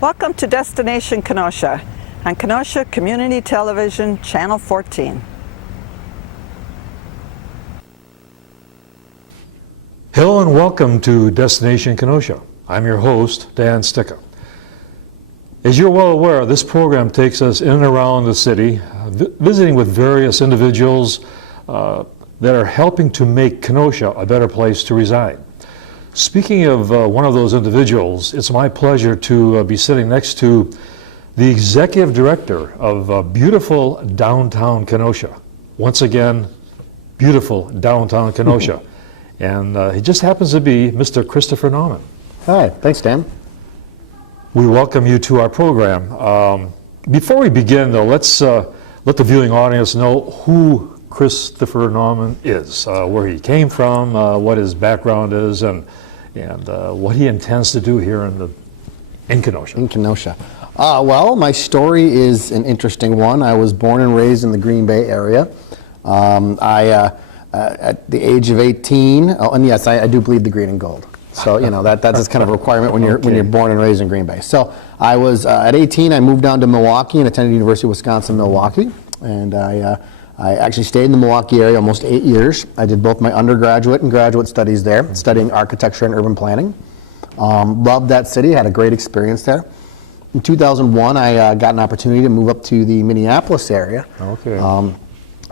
Welcome to Destination Kenosha on Kenosha Community Television, Channel 14. Hello and welcome to Destination Kenosha. I'm your host, Dan Stika. As you're well aware, this program takes us in and around the city, visiting with various individuals that are helping to make Kenosha a better place to reside. Speaking of one of those individuals, it's my pleasure to be sitting next to the Executive Director of beautiful Downtown Kenosha. Once again, beautiful Downtown Kenosha. And he just happens to be Mr. Christopher Naumann. Hi, thanks, Dan. We welcome you to our program. Before we begin, though, let's let the viewing audience know who Christopher Naumann is, where he came from, what his background is, and what he intends to do here in Kenosha. In Kenosha. Well, my story is an interesting one. I was born and raised in the Green Bay area. At the age of 18, and yes, I do bleed the green and gold. So, you know, that's kind of a requirement when you're born and raised in Green Bay. So I was, at 18, I moved down to Milwaukee and attended University of Wisconsin-Milwaukee. And I actually stayed in the Milwaukee area almost 8 years. I did both my undergraduate and graduate studies there, studying architecture and urban planning. Loved that city, had a great experience there. In 2001, I got an opportunity to move up to the Minneapolis area. Okay.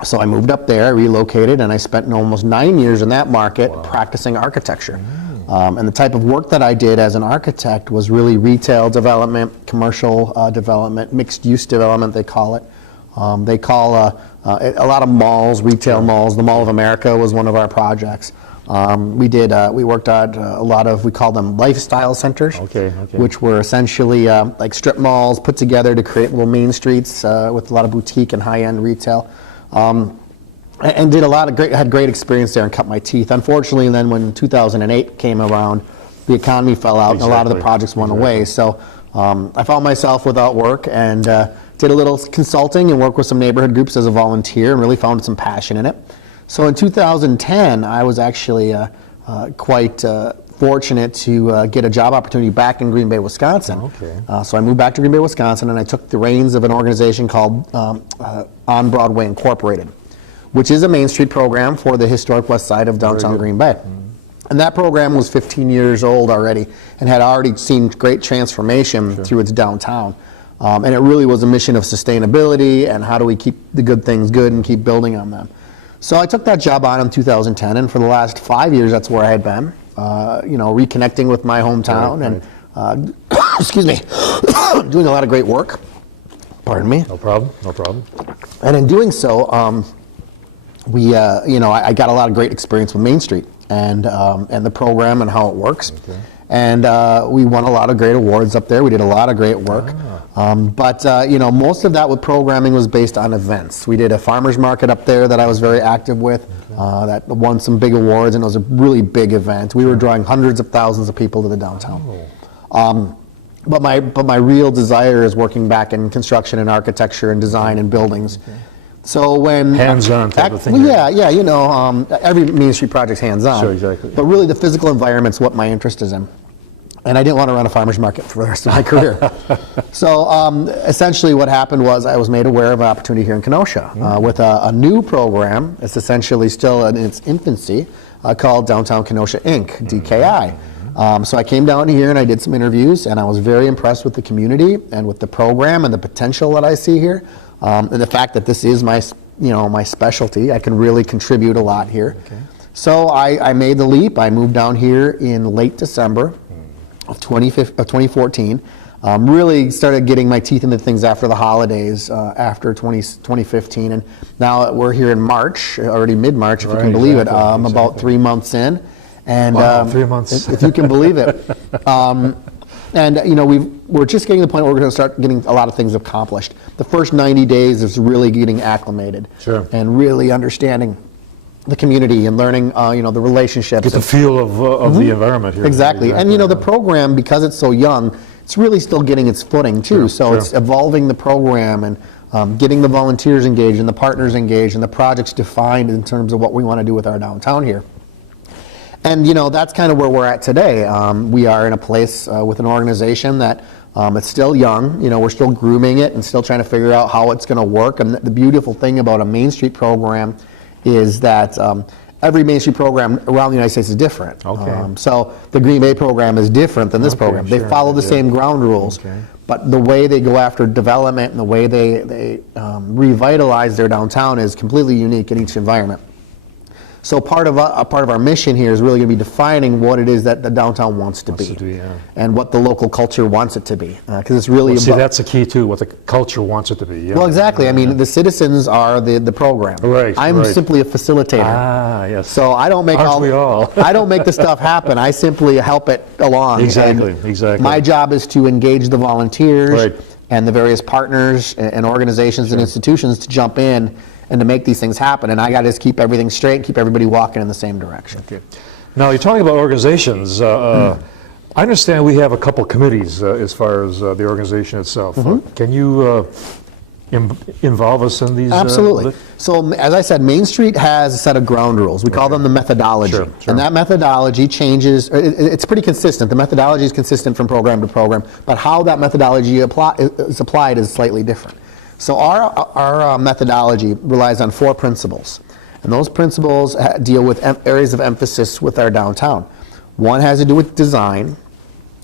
So I moved up there, I relocated, and I spent almost 9 years in that market practicing architecture. And the type of work that I did as an architect was really retail development, commercial development, mixed-use development, they call it. They call a lot of malls, retail malls. The Mall of America was one of our projects. We worked at a lot of, we call them lifestyle centers, which were essentially like strip malls put together to create little main streets with a lot of boutique and high-end retail. And did had great experience there and cut my teeth. Unfortunately, then when 2008 came around, the economy fell out and a lot of the projects went away. So I found myself without work and did a little consulting and worked with some neighborhood groups as a volunteer and really found some passion in it. So in 2010, I was actually quite fortunate to get a job opportunity back in Green Bay, Wisconsin. So I moved back to Green Bay, Wisconsin, and I took the reins of an organization called On Broadway Incorporated, which is a Main Street program for the historic west side of downtown Green Bay. And that program was 15 years old already and had already seen great transformation through its downtown. And it really was a mission of sustainability and how do we keep the good things good and keep building on them. So I took that job on in 2010, and for the last 5 years, that's where I had been. Reconnecting with my hometown and, excuse me, doing a lot of great work. Pardon me. No problem, no problem. And in doing so, I got a lot of great experience with Main Street and the program and how it works. And we won a lot of great awards up there. We did a lot of great work. But most of that with programming was based on events. We did a farmer's market up there that I was very active with that won some big awards, and it was a really big event. We were drawing hundreds of thousands of people to the downtown. But my real desire is working back in construction and architecture and design and buildings. So when hands-on type of thing. Every Main Street project's hands-on. Sure, exactly. But really, the physical environment's what my interest is in. And I didn't want to run a farmer's market for the rest of my career. So essentially what happened was I was made aware of an opportunity here in Kenosha with a new program. It's essentially still in its infancy called Downtown Kenosha Inc., DKI. So I came down here and I did some interviews, and I was very impressed with the community and with the program and the potential that I see here. And the fact that this is my specialty, I can really contribute a lot here. So I made the leap. I moved down here in late December of 2014. Really started getting my teeth into things after the holidays, after 2015. And now we're here in March, already mid-March, if you can believe it, about 3 months in. And wow, 3 months. if you can believe it. We're just getting to the point where we're going to start getting a lot of things accomplished. The first 90 days is really getting acclimated and really understanding the community and learning, the relationships. Get the feel of the environment here. Exactly. And the program, because it's so young, it's really still getting its footing too. It's evolving the program and getting the volunteers engaged and the partners engaged and the projects defined in terms of what we want to do with our downtown here. And that's kind of where we're at today. We are in a place with an organization that It's still young, we're still grooming it and still trying to figure out how it's going to work. And the beautiful thing about a Main Street program is that every Main Street program around the United States is different. Okay. So the Green Bay program is different than this Okay, program. They sure, follow the yeah. same ground rules, Okay. but the way they go after development and the way they revitalize their downtown is completely unique in each environment. So part of our mission here is really going to be defining what it is that the downtown wants to be, yeah. and what the local culture wants it to be, because it's really See, about. that's the key too, what the culture wants it to be. Yeah. Well, exactly. I mean, the citizens are the program. Right, I'm right. simply a facilitator. Ah, yes. So I don't make Aren't we all? I don't make the stuff happen. I simply help it along. Exactly, And exactly. My job is to engage the volunteers Right. and the various partners and organizations and institutions to jump in and to make these things happen. And I got to just keep everything straight and keep everybody walking in the same direction. Okay. Now, you're talking about organizations. I understand we have a couple committees as far as the organization itself. Can you involve us in these? Absolutely. So as I said, Main Street has a set of ground rules. We call them the methodology. Sure, sure. And that methodology changes, it's pretty consistent. The methodology is consistent from program to program, but how that methodology is applied is slightly different. So our methodology relies on 4 principles. And those principles deal with areas of emphasis with our downtown. One has to do with design.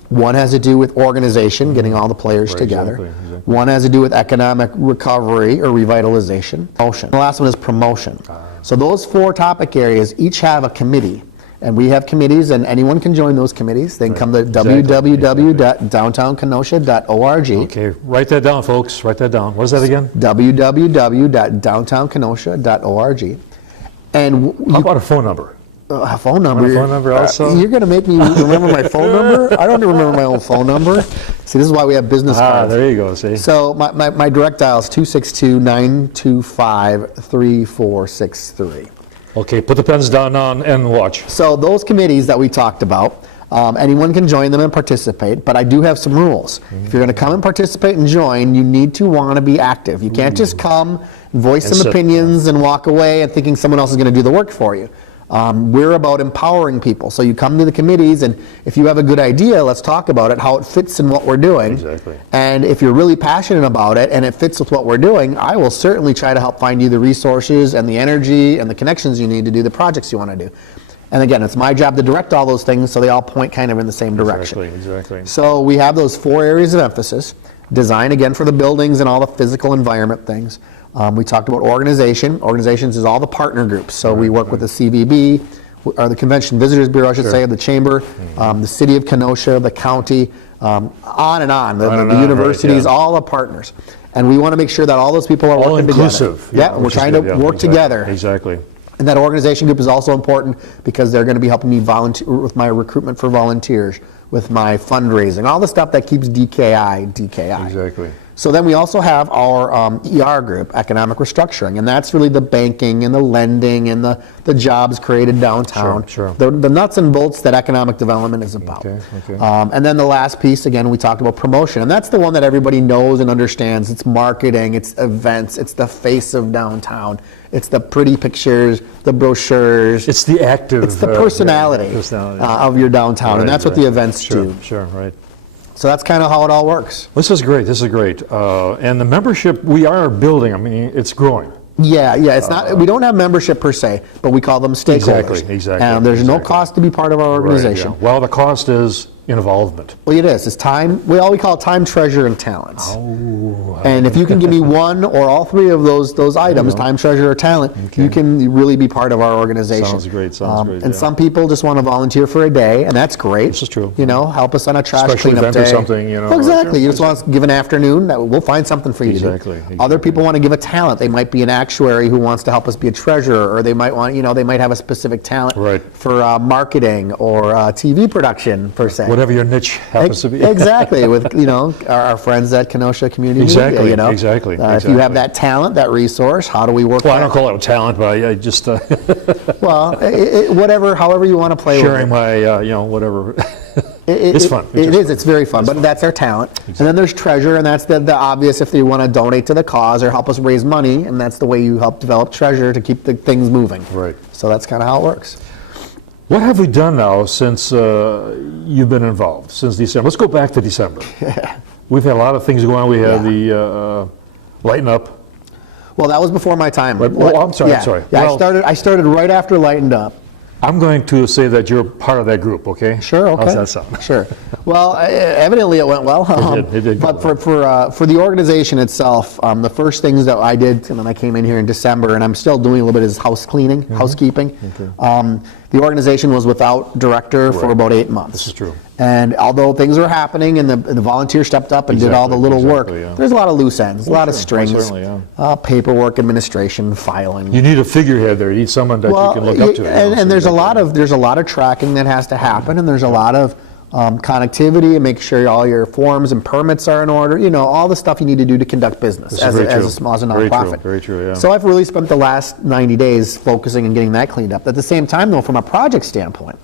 One has to do with organization, getting all the players Right, together. exactly. One has to do with economic recovery or revitalization. Promotion. The last one is promotion. So those 4 topic areas each have a committee. And we have committees, and anyone can join those committees. They can come to Exactly. www.downtownkenosha.org. Okay, write that down, folks. Write that down. What is that again? www.downtownkenosha.org. And How about a phone number? a phone number. Want a phone number also? You're going to make me remember my phone number? I don't even remember my own phone number. See, this is why we have business cards. There you go, see. So my direct dial is 262-925-3463. Okay, put the pens down now and watch. So those committees that we talked about, anyone can join them and participate, but I do have some rules. If you're going to come and participate and join, you need to want to be active. You can't just come, voice And some sit. opinions, and walk away and thinking someone else is going to do the work for you. We're about empowering people. So you come to the committees, and if you have a good idea, let's talk about it, how it fits in what we're doing. Exactly. And if you're really passionate about it and it fits with what we're doing, I will certainly try to help find you the resources and the energy and the connections you need to do the projects you want to do. And again, it's my job to direct all those things so they all point kind of in the same direction. Exactly. So we have those 4 areas of emphasis. Design, again, for the buildings and all the physical environment things. We talked about organization. Organizations is all the partner groups. So we work with the CVB, or the Convention Visitors Bureau, I should say, the Chamber, the City of Kenosha, the county, on and on. The universities, right, yeah. all are partners. And we want to make sure that all those people are All working inclusive. together. Yeah, we're which is trying good, to yeah, work exactly, together. Exactly. And that organization group is also important because they're going to be helping me with my recruitment for volunteers, with my fundraising, all the stuff that keeps DKI. Exactly. So then we also have our ER group, Economic Restructuring, and that's really the banking and the lending and the jobs created downtown. Sure. The nuts and bolts that economic development is about. Okay. And then the last piece, again, we talked about promotion, and that's the one that everybody knows and understands. It's marketing, it's events, it's the face of downtown. It's the pretty pictures, the brochures. It's the active. It's the personality, of your downtown, and that's what the events do. Sure, right. So that's kind of how it all works. This is great. And the membership we are building, I mean, it's growing. Yeah, it's not. We don't have membership per se, but we call them stakeholders. Exactly. And there's no exactly. cost to be part of our organization. Right, yeah. Well, the cost is involvement. Well, it is. It's time. We call it time, treasure, and talents. Oh. And if you can give me one or all 3 of those items, time, treasure, or talent, you can really be part of our organization. Sounds great. And yeah. some people just want to volunteer for a day, and that's great. This is true. Help us on a trash Special cleanup event or day. something, Well, exactly. You just want to give an afternoon. We'll find something for you to do. Exactly. Other people want to give a talent. They might be an actuary who wants to help us be a treasurer, or they might want, they might have a specific talent for marketing or TV production per se. Whatever your niche happens to be. Exactly, with our friends at Kenosha Community Media, Exactly. If you have that talent, that resource, how do we work? Well, I don't call it a talent, but I just well, however you want to play sharing with it. my, whatever. It's fun. It is. It's very fun. But that's our talent. Exactly. And then there's treasure, and that's the obvious if you want to donate to the cause or help us raise money, and that's the way you help develop treasure to keep the things moving. Right. So that's kind of how it works. What have we done now since you've been involved, since December? Let's go back to December. we've had a lot of things going on. We had the Lighten Up. Well, that was before my time. Oh, I'm sorry, Yeah, I'm sorry. Yeah, Well, I started right after Lightened Up. I'm going to say that you're part of that group, okay? Sure, okay. How's that sound? Sure. Well, evidently it went well. It did go But for the organization itself, the first things that I did, and then I came in here in December, and I'm still doing a little bit, is house cleaning, housekeeping. The organization was without director for about 8 months. This is true. And although things were happening and the volunteers stepped up and did all the little work, there's a lot of loose ends, a lot of strings, paperwork, administration, filing. You need a figurehead there. You need someone that you can look up to. And there's a lot of tracking that has to happen, and there's a lot of connectivity and make sure all your forms and permits are in order. You know, all the stuff you need to do to conduct business as a nonprofit. Very true, yeah. So I've really spent the last 90 days focusing on getting that cleaned up. At the same time, though, from a project standpoint,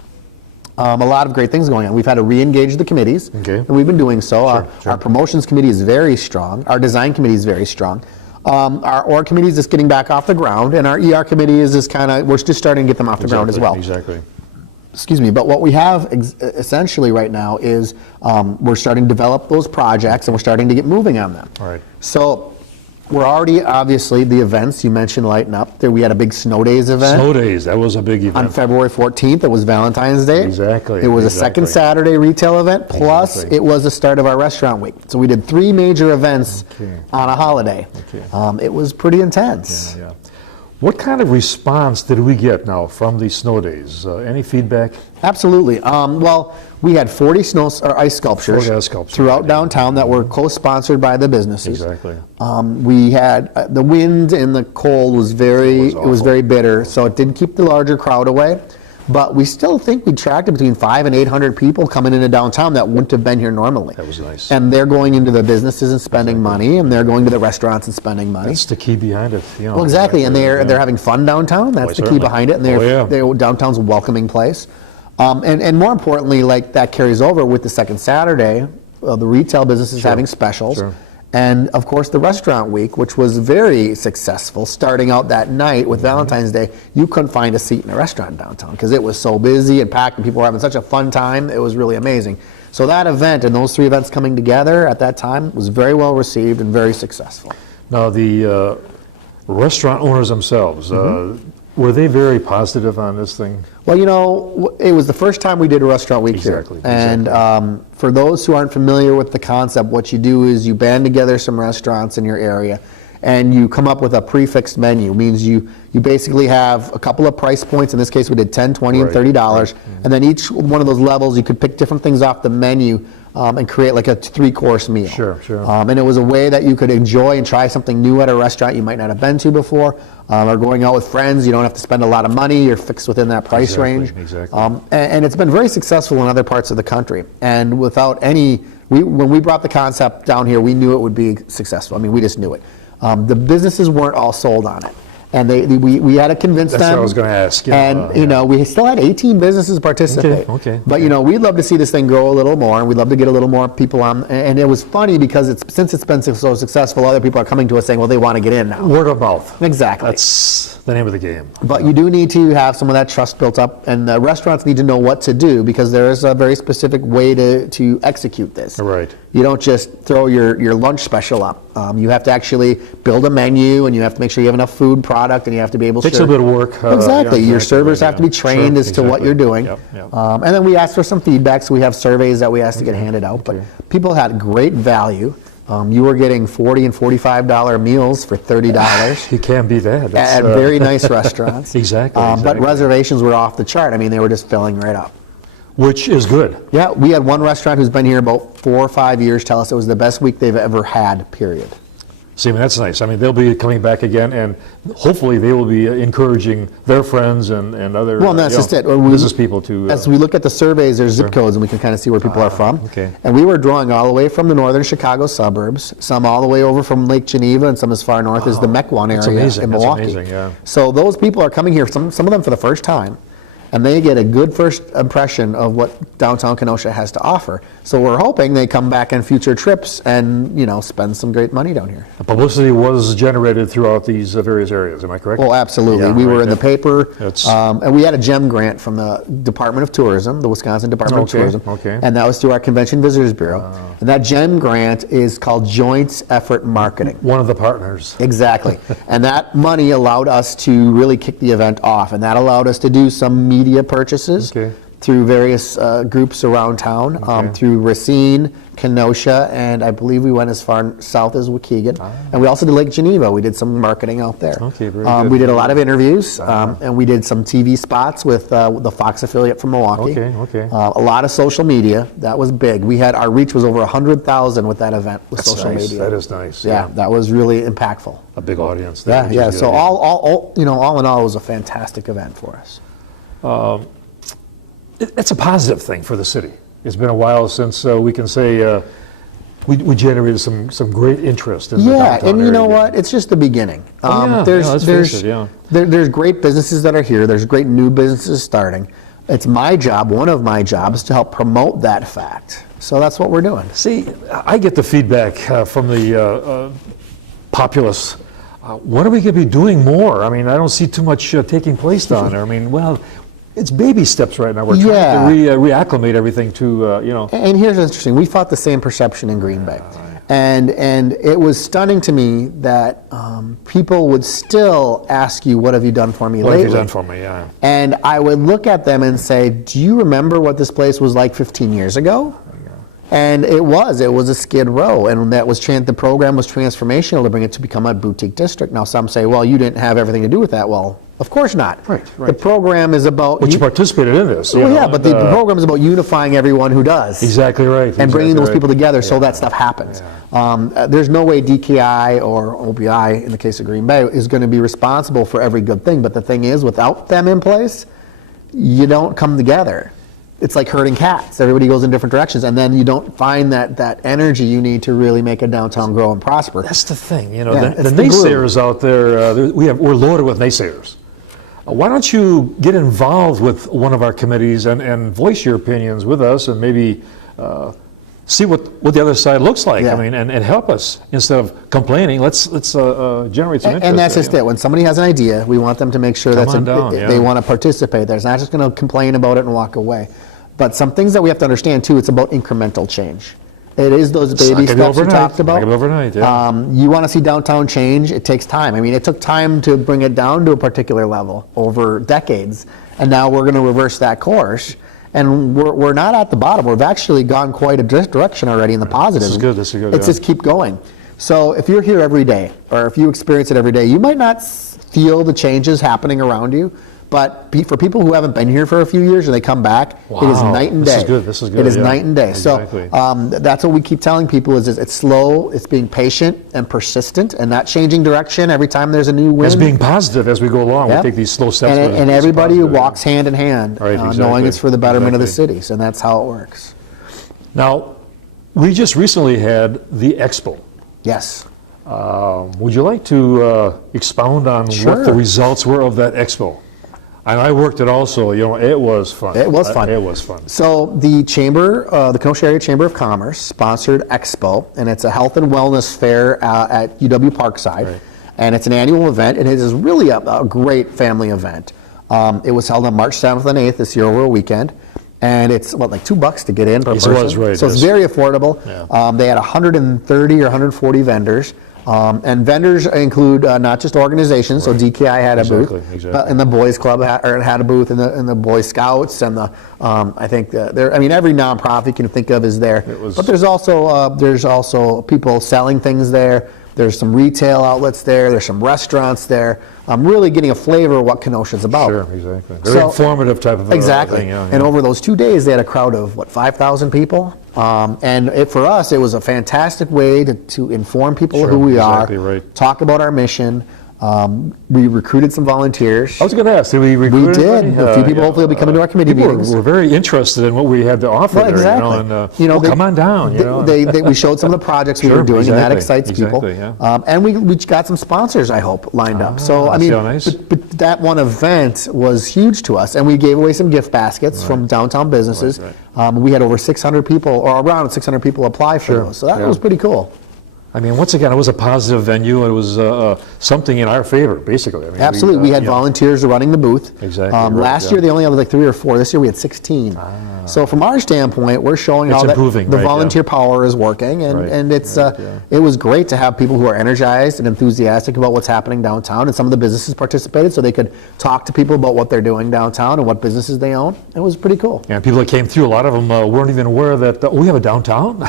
a lot of great things going on. We've had to re-engage the committees, and we've been doing so. Our promotions committee is very strong. Our design committee is very strong. Our org committee is just getting back off the ground, and our ER committee is just we're just starting to get them off the ground as well. Exactly. Excuse me, but what we have essentially right now is we're starting to develop those projects, and we're starting to get moving on them. All right. So we're already, obviously, the events, you mentioned Lighten Up. We had a big Snow Days event. Snow Days, that was a big event. On February 14th, it was Valentine's Day. Exactly. It was a second Saturday retail event, plus it was the start of our restaurant week. So we did 3 major events on a holiday. It was pretty intense. Yeah. What kind of response did we get now from these Snow Days? Any feedback? Absolutely. Well, we had 40 ice sculptures throughout downtown that were co-sponsored by the businesses. Exactly. We had the wind and the cold was very bitter, so it did keep the larger crowd away. But we still think we attracted between 500 and 800 people coming into downtown that wouldn't have been here normally. That was nice. And they're going into the businesses and spending money, and they're going to the restaurants and spending money. That's the key behind it. You know, well, exactly, and they're having fun downtown. That's the key behind it. And downtown's a welcoming place. And more importantly, like that carries over with the second Saturday, the retail business is having specials. And of course the restaurant week, which was very successful, starting out that night with Valentine's Day, you couldn't find a seat in a restaurant downtown because it was so busy and packed and people were having such a fun time. It was really amazing. So that event and those 3 events coming together at that time was very well received and very successful. Now the restaurant owners themselves, were they very positive on this thing? Well, you know, it was the first time we did a restaurant week here. And for those who aren't familiar with the concept, what you do is you band together some restaurants in your area and you come up with a prefixed menu. Means you basically have a couple of price points. In this case, we did $10, $20, and $30. And then each one of those levels, you could pick different things off the menu and create like a 3-course meal. And it was a way that you could enjoy and try something new at a restaurant you might not have been to before. Or going out with friends, you don't have to spend a lot of money. You're fixed within that price range. And it's been very successful in other parts of the country. And without when we brought the concept down here, we knew it would be successful. I mean, we just knew it. The businesses weren't all sold on it. And we had to convince them. That's what I was going to ask. You know, we still had 18 businesses participate. But you know, we'd love to see this thing grow a little more, and we'd love to get a little more people on. And it was funny because since it's been so successful, other people are coming to us saying, well, they want to get in now. Word of mouth. Exactly. That's the name of the game. But you do need to have some of that trust built up, and the restaurants need to know what to do because there is a very specific way to execute this. Right. You don't just throw your lunch special up. You have to actually build a menu, and you have to make sure you have enough food product, and you have to be able to. Takes a bit of work. Exactly. Your servers have to be trained as to what you're doing. And then we ask for some feedback, so we have surveys that we ask to get handed out. But people had great value. You were getting $40 and $45 meals for $30. You can't beat that. At very nice restaurants. Exactly. But reservations were off the chart. I mean, they were just filling right up. Which is good. Yeah, we had one restaurant who's been here about 4 or 5 years tell us it was the best week they've ever had, period. See, I mean, that's nice. I mean, they'll be coming back again, and hopefully they will be encouraging their friends and other that's just it. business people to... As we look at the surveys, there's zip codes, and we can kind of see where people are from. Okay. And we were drawing all the way from the northern Chicago suburbs, some all the way over from Lake Geneva, and some as far north as the Mequon area in Milwaukee. That's amazing, yeah. So those people are coming here, some of them for the first time. and they get a good first impression of what downtown Kenosha has to offer. So we're hoping they come back on future trips and, you know, spend some great money down here. The publicity was generated throughout these various areas, am I correct? Oh, absolutely. Yeah, we right, were in the paper, That's- and we had a GEM grant from the Department of Tourism, the Wisconsin Department of Okay, Tourism, okay. and that was through our Convention Visitors Bureau. And that GEM grant is called Joint Effort Marketing. One of the partners. Exactly. And that money allowed us to really kick the event off, and that allowed us to do some media purchases Okay. through various groups around town, Okay. through Racine, Kenosha, and I believe we went as far south as Waukegan. And we also did Lake Geneva. We did some marketing out there. Okay, very good. We did a lot of interviews, and we did some TV spots with the Fox affiliate from Milwaukee. Okay, okay. A lot of social media. That was big. Our reach was over 100,000 with that event with That's social nice. media. That is nice. Yeah, that was really impactful. A big audience. Yeah, there, which yeah. is So good. all in all, it was a fantastic event for us. It's a positive thing for the city. It's been a while since we can say we generated some great interest in the Yeah, downtown and you area know again. what? It's just the beginning. Yeah, let's face it, yeah. There's great businesses that are here. There's great new businesses starting. It's my job, one of my jobs, to help promote that fact. So that's what we're doing. See, I get the feedback from the populace. When are we going to be doing more? I mean, I don't see too much taking place down there. I mean, well, it's baby steps right now. We're trying to reacclimate everything to, you know. And here's what's interesting. We fought the same perception in Green Bay. And it was stunning to me that people would still ask you, what have you done for me lately? What have you done for me, yeah. And I would look at them and say, do you remember what this place was like 15 years ago? And it was a Skid Row, and that was the program was transformational to bring it to become a boutique district. Now some say, well, you didn't have everything to do with that. Well, of course not. Right. The program is about... But you participated in this. Well, yeah, but the program is about unifying everyone who does. Exactly right. And bringing those exactly people right. together so that stuff happens. There's no way DKI or OBI, in the case of Green Bay, is going to be responsible for every good thing. But the thing is, without them in place, you don't come together. It's like herding cats. Everybody goes in different directions, and then you don't find that energy you need to really make a downtown grow and prosper. That's the thing, you know. Yeah, the it's the glue. naysayers out there, we're loaded with naysayers. Why don't you get involved with one of our committees and voice your opinions with us, and maybe see what the other side looks like. Yeah. I mean, and help us instead of complaining. Let's generate some interest. And that's there, just it. When somebody has an idea, we want them to make sure Come that on down, they yeah. want to participate. They're not just going to complain about it and walk away. But some things that we have to understand too, it's about incremental change. It is those It's baby not gonna be steps you overnight. talked about. Not gonna be overnight, yeah. You want to see downtown change, it takes time. I mean, it took time to bring it down to a particular level over decades, and now we're going to reverse that course. And we're not at the bottom. We've actually gone quite a direction already in the positive. This is good, this is good, It's yeah. just keep going. So if you're here every day, or if you experience it every day, you might not feel the changes happening around you. But for people who haven't been here for a few years and they come back, it is Wow, night and day. this is good, this is good, It is yeah. night and day. Exactly. So that's what we keep telling people is it's slow, it's being patient and persistent and not changing direction every time there's a new wind. As being positive as we go along, Yeah. we take these slow steps. And, with and it's everybody positive, yeah. walks hand in hand, Right, knowing exactly, it's for the betterment of the exactly. cities, and that's how it works. Now, we just recently had the Expo. Yes. Would you like to expound on Sure. what the results were of that Expo? And I worked it also, you know, it was fun. It was fun. It was fun. So the Chamber, the Kenosha Area Chamber of Commerce sponsored Expo, and it's a health and wellness fair at UW Parkside. Right. And it's an annual event, and it is really a great family event. It was held on March 7th and 8th this year over a weekend. And it's, what, like $2 to get in per Yes, it person? was, right, So it's yes. very affordable. Yeah. They had 130 or 140 vendors. And vendors include not just organizations, so DKI had a Exactly, booth, exactly. and the Boys Club had a booth, and the Boy Scouts, and the I think every nonprofit you can think of is there. But there's also people selling things there. There's some retail outlets there. There's some restaurants there. I'm really getting a flavor of what Kenosha's about. Sure, exactly. Very informative type of Exactly. thing. Yeah, And yeah. over those 2 days, they had a crowd of, 5,000 people? For us, it was a fantastic way to inform people Sure, who we exactly are, right. talk about our mission, We recruited some volunteers. I was going to ask, did we recruit We did. anybody? A few people hopefully will be coming to our committee people meetings. were very interested in what we had to offer Well, there, exactly. come on down, we showed some of the projects we Sure, were doing, and that exactly, excites people. exactly, yeah. And we got some sponsors, I hope, lined up. So, I see mean, how nice. but that one event was huge to us, and we gave away some gift baskets from downtown businesses. Right. We had over 600 people, or around 600 people apply for those, so that was pretty cool. I mean, once again, it was a positive venue. It was something in our favor, basically. I mean, Absolutely. We had volunteers running the booth. Exactly, Last year, they only had like 3 or 4. This year, we had 16. So from our standpoint, we're showing It's how that improving, the right, volunteer power is working, and, Right, and it's right, yeah. it was great to have people who are energized and enthusiastic about what's happening downtown, and some of the businesses participated so they could talk to people about what they're doing downtown and what businesses they own. It was pretty cool. And people that came through, a lot of them weren't even aware that we have a downtown.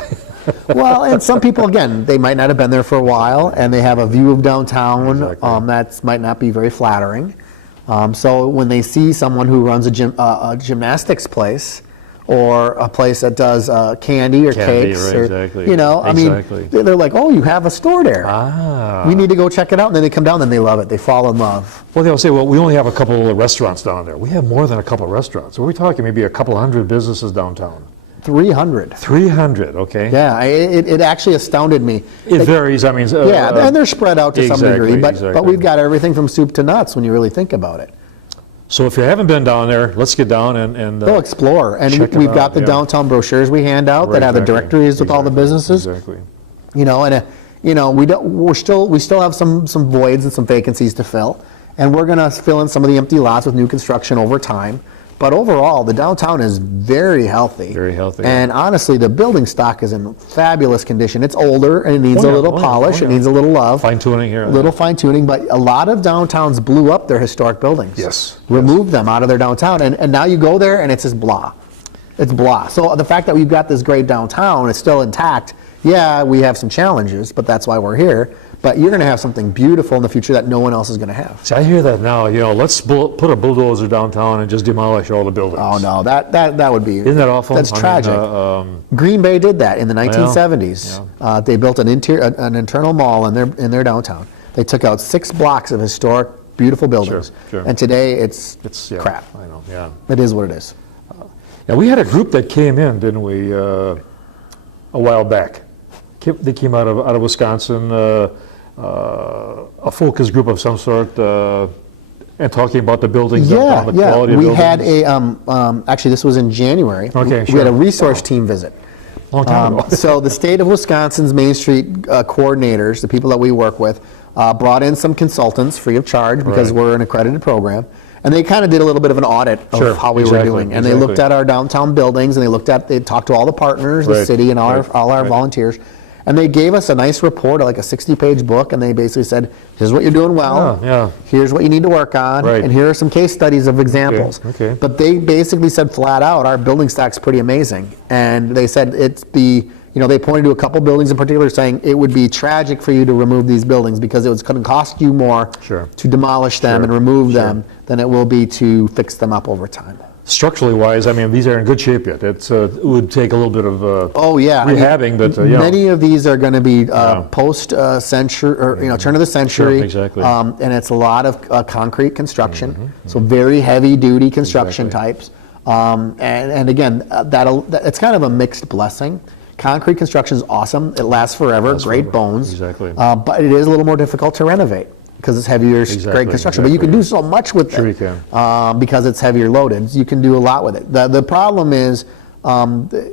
Well, and some people, again, they might not have been there for a while, and they have a view of downtown Exactly. that might not be very flattering. So when they see someone who runs a gymnastics place, or a place that does candy or Candy, cakes, right, or exactly. I Exactly. mean, they're like, oh, you have a store there. Ah. We need to go check it out. And then they come down, and they love it. They fall in love. Well, they'll say, well, we only have a couple of restaurants down there. We have more than a couple of restaurants. We're talking maybe a couple hundred businesses downtown. 300. 300, okay. Yeah, it actually astounded me. It varies, I mean. Yeah, and they're spread out to some degree, but exactly. we've got everything from soup to nuts when you really think about it. So if you haven't been down there, let's get down and Go explore, and check we've them got out, the yeah. downtown brochures we hand out that have the Exactly, directories with all the businesses. Exactly. We still have some voids and some vacancies to fill, and we're going to fill in some of the empty lots with new construction over time. But overall, the downtown is very healthy. Very healthy, And honestly, the building stock is in fabulous condition. It's older and it needs a little polish. It needs a little love. Fine tuning here. A little fine tuning, but a lot of downtowns blew up their historic buildings. Yes. Removed them out of their downtown, and now you go there and it's just blah. It's blah. So the fact that we've got this great downtown, it's still intact. Yeah, we have some challenges, but that's why we're here. But you're going to have something beautiful in the future that no one else is going to have. See, I hear that now. Let's put a bulldozer downtown and just demolish all the buildings. Oh no, that would be. Isn't that awful? That's I mean, tragic. Green Bay did that in the 1970s. They built an internal mall in their downtown. They took out 6 blocks of historic, beautiful buildings, sure. and today it's crap. I know. Yeah. It is what it is. Yeah, we had a group that came in, didn't we, a while back? They came out of Wisconsin, a focus group of some sort, and talking about the buildings downtown, the quality of We buildings. had actually this was in January. Okay, We had a sure. resource team visit. Long time ago. So the state of Wisconsin's Main Street coordinators, the people that we work with, brought in some consultants free of charge because Right. we're an accredited program. And they kind of did a little bit of an audit of Sure, how we were exactly, doing. And they looked at our downtown buildings, and they talked to all the partners, the Right, city, and all right, our right. volunteers. And they gave us a nice report, like a 60-page book, and they basically said, here's what you're doing well, Yeah. here's what you need to work on, Right. and here are some case studies of examples. okay. But they basically said flat out, our building stock's pretty amazing. And they said they pointed to a couple buildings in particular saying it would be tragic for you to remove these buildings because it was going to cost you more Sure. to demolish them Sure, and remove sure. them than it will be to fix them up over time. Structurally wise, I mean, these are in good shape yet. It would take a little bit of Oh yeah, rehabbing, but many of these are going to be post century or turn of the century. Sure, exactly. And it's a lot of concrete construction, so very heavy duty construction Exactly. types. And again, it's kind of a mixed blessing. Concrete construction is awesome; it lasts forever, great bones. Exactly. But it is a little more difficult to renovate because it's heavier grade construction. But you can do so much with Sure it you can. because it's heavier loaded. You can do a lot with it. The problem is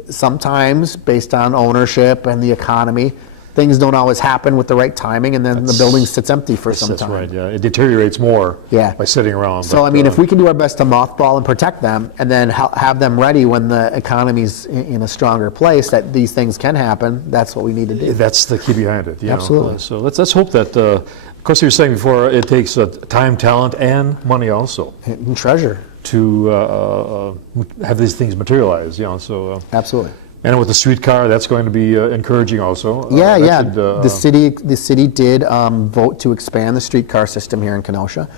sometimes based on ownership and the economy, things don't always happen with the right timing, and then the building sits empty for some That's time. right, yeah. It deteriorates more by sitting around. So, I mean, if we can do our best to mothball and protect them, and then have them ready when the economy's in a stronger place, that these things can happen, that's what we need to do. That's the key behind it. Absolutely. So let's hope that, of course, you were saying before, it takes time, talent, and money also And treasure. to have these things materialize, so. Absolutely. And with the streetcar, that's going to be encouraging also. Yeah. Should, The city did vote to expand the streetcar system here in Kenosha,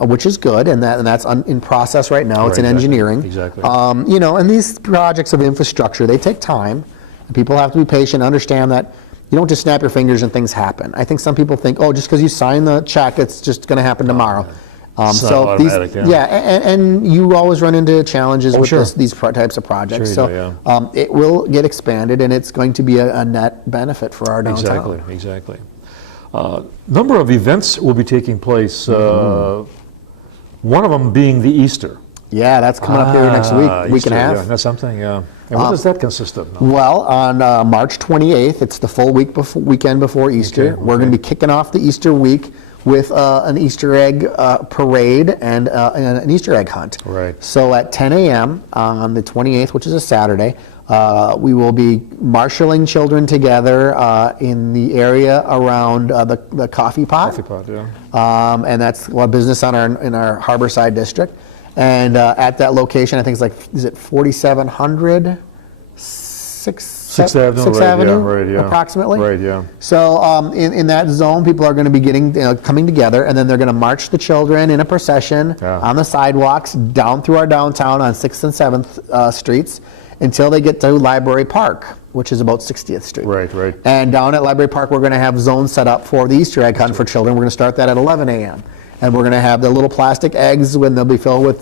which is good, and that's in process right now. It's in Right, engineering. exactly. And these projects of infrastructure, they take time. And people have to be patient, understand that you don't just snap your fingers and things happen. I think some people think, oh, just because you sign the check, it's just going to happen tomorrow. It's not automatic, and you always run into challenges with sure. these types of projects. Sure so it will get expanded, and it's going to be a net benefit for our downtown. Exactly. Number of events will be taking place. One of them being the Easter. Yeah, that's coming up here next week and a half. Yeah, that's something. And what does that consist of now? Well, on March 28th, it's the full weekend before Easter. Okay. We're going to be kicking off the Easter week with an Easter egg parade and an Easter egg hunt. Right. So at 10 a.m. on the 28th, which is a Saturday, we will be marshaling children together in the area around the Coffee Pot. Coffee Pot, yeah. And that's a business in our Harborside district. And at that location, I think it's like, is it 4700? 6th Avenue, approximately. Right, yeah. So in that zone, people are going to be coming together, and then they're going to march the children in a procession on the sidewalks down through our downtown on 6th and 7th Streets until they get to Library Park, which is about 60th Street. Right. And down at Library Park, we're going to have zones set up for the Easter egg hunt for children. We're going to start that at 11 a.m. And we're going to have the little plastic eggs when they'll be filled with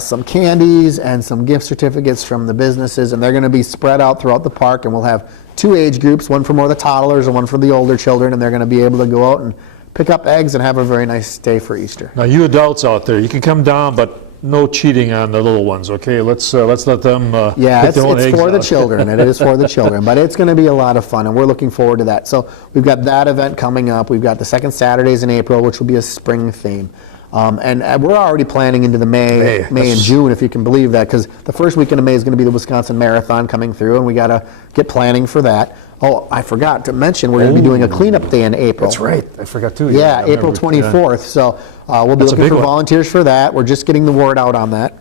some candies and some gift certificates from the businesses, and they're going to be spread out throughout the park, and we'll have 2 age groups, one for more the toddlers and one for the older children, and they're going to be able to go out and pick up eggs and have a very nice day for Easter. Now, you adults out there, you can come down, but no cheating on the little ones, okay? Let's let them it's for the out. children. It is for the children, but it's going to be a lot of fun, and we're looking forward to that. So we've got that event coming up. We've got the second Saturdays in April, which will be a spring theme. And we're already planning into the May and June, if you can believe that, because the first weekend of May is going to be the Wisconsin Marathon coming through, and we got to get planning for that. Oh, I forgot to mention, we're going to be doing a cleanup day in April. That's right. I forgot too. Yeah, April 24th. So we'll be looking for volunteers for that. We're just getting the word out on that.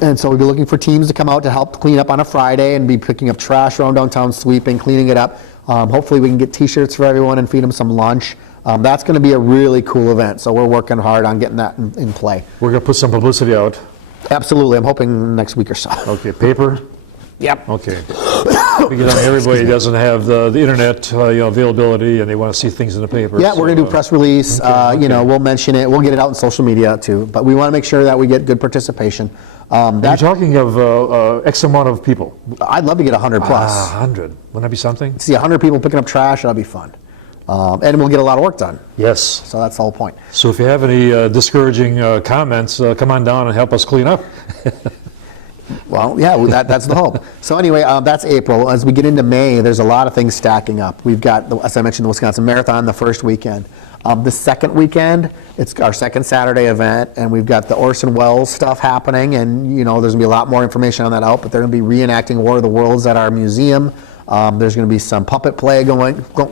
And so we'll be looking for teams to come out to help clean up on a Friday and be picking up trash around downtown, sweeping, cleaning it up. Hopefully we can get T-shirts for everyone and feed them some lunch. That's going to be a really cool event, so we're working hard on getting that in play. We're going to put some publicity out. Absolutely. I'm hoping next week or so. Okay, paper? Yep. Okay. Because everybody doesn't have the internet availability, and they want to see things in the paper. Yeah, we're going to do a press release. We'll mention it. We'll get it out on social media too. But we want to make sure that we get good participation. You're talking of X amount of people. I'd love to get 100 plus. 100. Wouldn't that be something? See 100 people picking up trash, that'll be fun. And we'll get a lot of work done. Yes. So that's the whole point. So if you have any discouraging comments, come on down and help us clean up. Well, yeah, that's the hope. So anyway, that's April. As we get into May, there's a lot of things stacking up. We've got, as I mentioned, the Wisconsin Marathon the first weekend. The second weekend, it's our second Saturday event, and we've got the Orson Welles stuff happening, and there's going to be a lot more information on that out, but they're going to be reenacting War of the Worlds at our museum. There's going to be some puppet play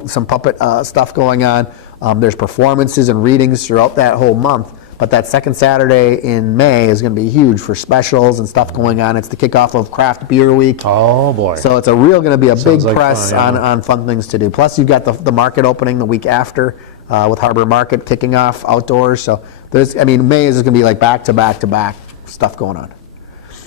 some puppet stuff going on. There's performances and readings throughout that whole month. But that second Saturday in May is going to be huge for specials and stuff going on. It's the kickoff of Craft Beer Week. Oh, boy. So it's going to be a big like press fun, on fun things to do. Plus, you've got the market opening the week after with Harbor Market kicking off outdoors. So May is going to be like back to back to back stuff going on.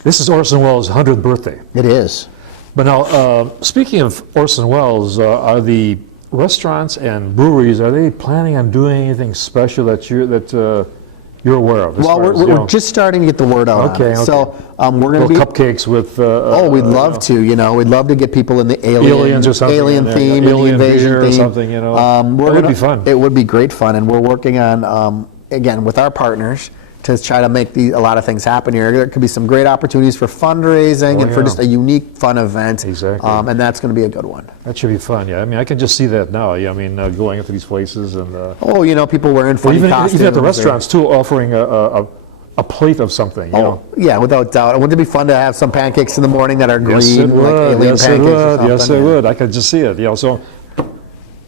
This is Orson Welles' 100th birthday. It is. But now, speaking of Orson Welles, are the restaurants and breweries, are they planning on doing anything special that you're aware of? Well, we're just starting to get the word out. Okay. So we're going to be cupcakes with. We'd love to. We'd love to get people in the aliens or something, alien theme, or the invasion theme, or something. It would be fun. It would be great fun, and we're working on again with our partners to try to make a lot of things happen here. There could be some great opportunities for fundraising and for just a unique, fun event. Exactly. And that's going to be a good one. That should be fun, yeah. I can just see that now. Yeah, going into these places and... people wearing funny costumes. Even at the restaurants, too, offering a plate of something, Yeah, without doubt. Wouldn't it be fun to have some pancakes in the morning that are green, like alien pancakes or something? Yes, it would. I could just see it. So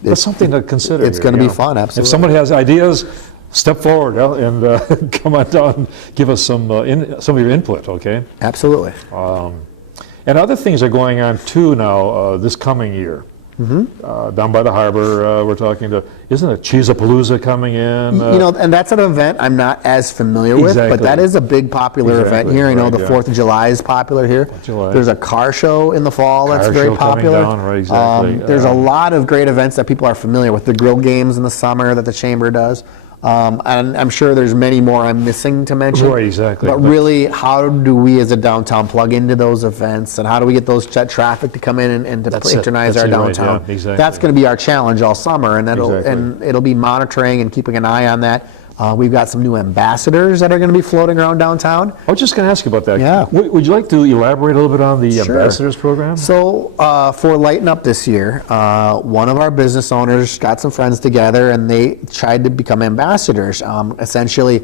that's something to consider. It's going to be fun, absolutely. If somebody has ideas, step forward and come on down and give us some of your input, okay? Absolutely. And other things are going on too now this coming year. down by the harbor. We're talking to, isn't it Cheesapalooza coming in? You know, and that's an event I'm not as familiar with, but Exactly. that is a big popular event here. I know right, the yeah. 4th of July is popular here. July. There's a car show in the fall that's Car very show coming popular. down, right, exactly. There's a lot of great events that people are familiar with. The grill games in the summer that the chamber does. And I'm sure there's many more I'm missing to mention. Right, exactly. But really, how do we as a downtown plug into those events, and how do we get those that traffic to come in and to That's it. patronize That's our it, right, downtown? yeah, exactly. That's going to be our challenge all summer, and Exactly. it'll be monitoring and keeping an eye on that. We've got some new ambassadors that are going to be floating around downtown. I was just going to ask you about that. Yeah. Would you like to elaborate a little bit on the Sure. ambassadors program? So for Lighten Up this year, one of our business owners got some friends together and they tried to become ambassadors, essentially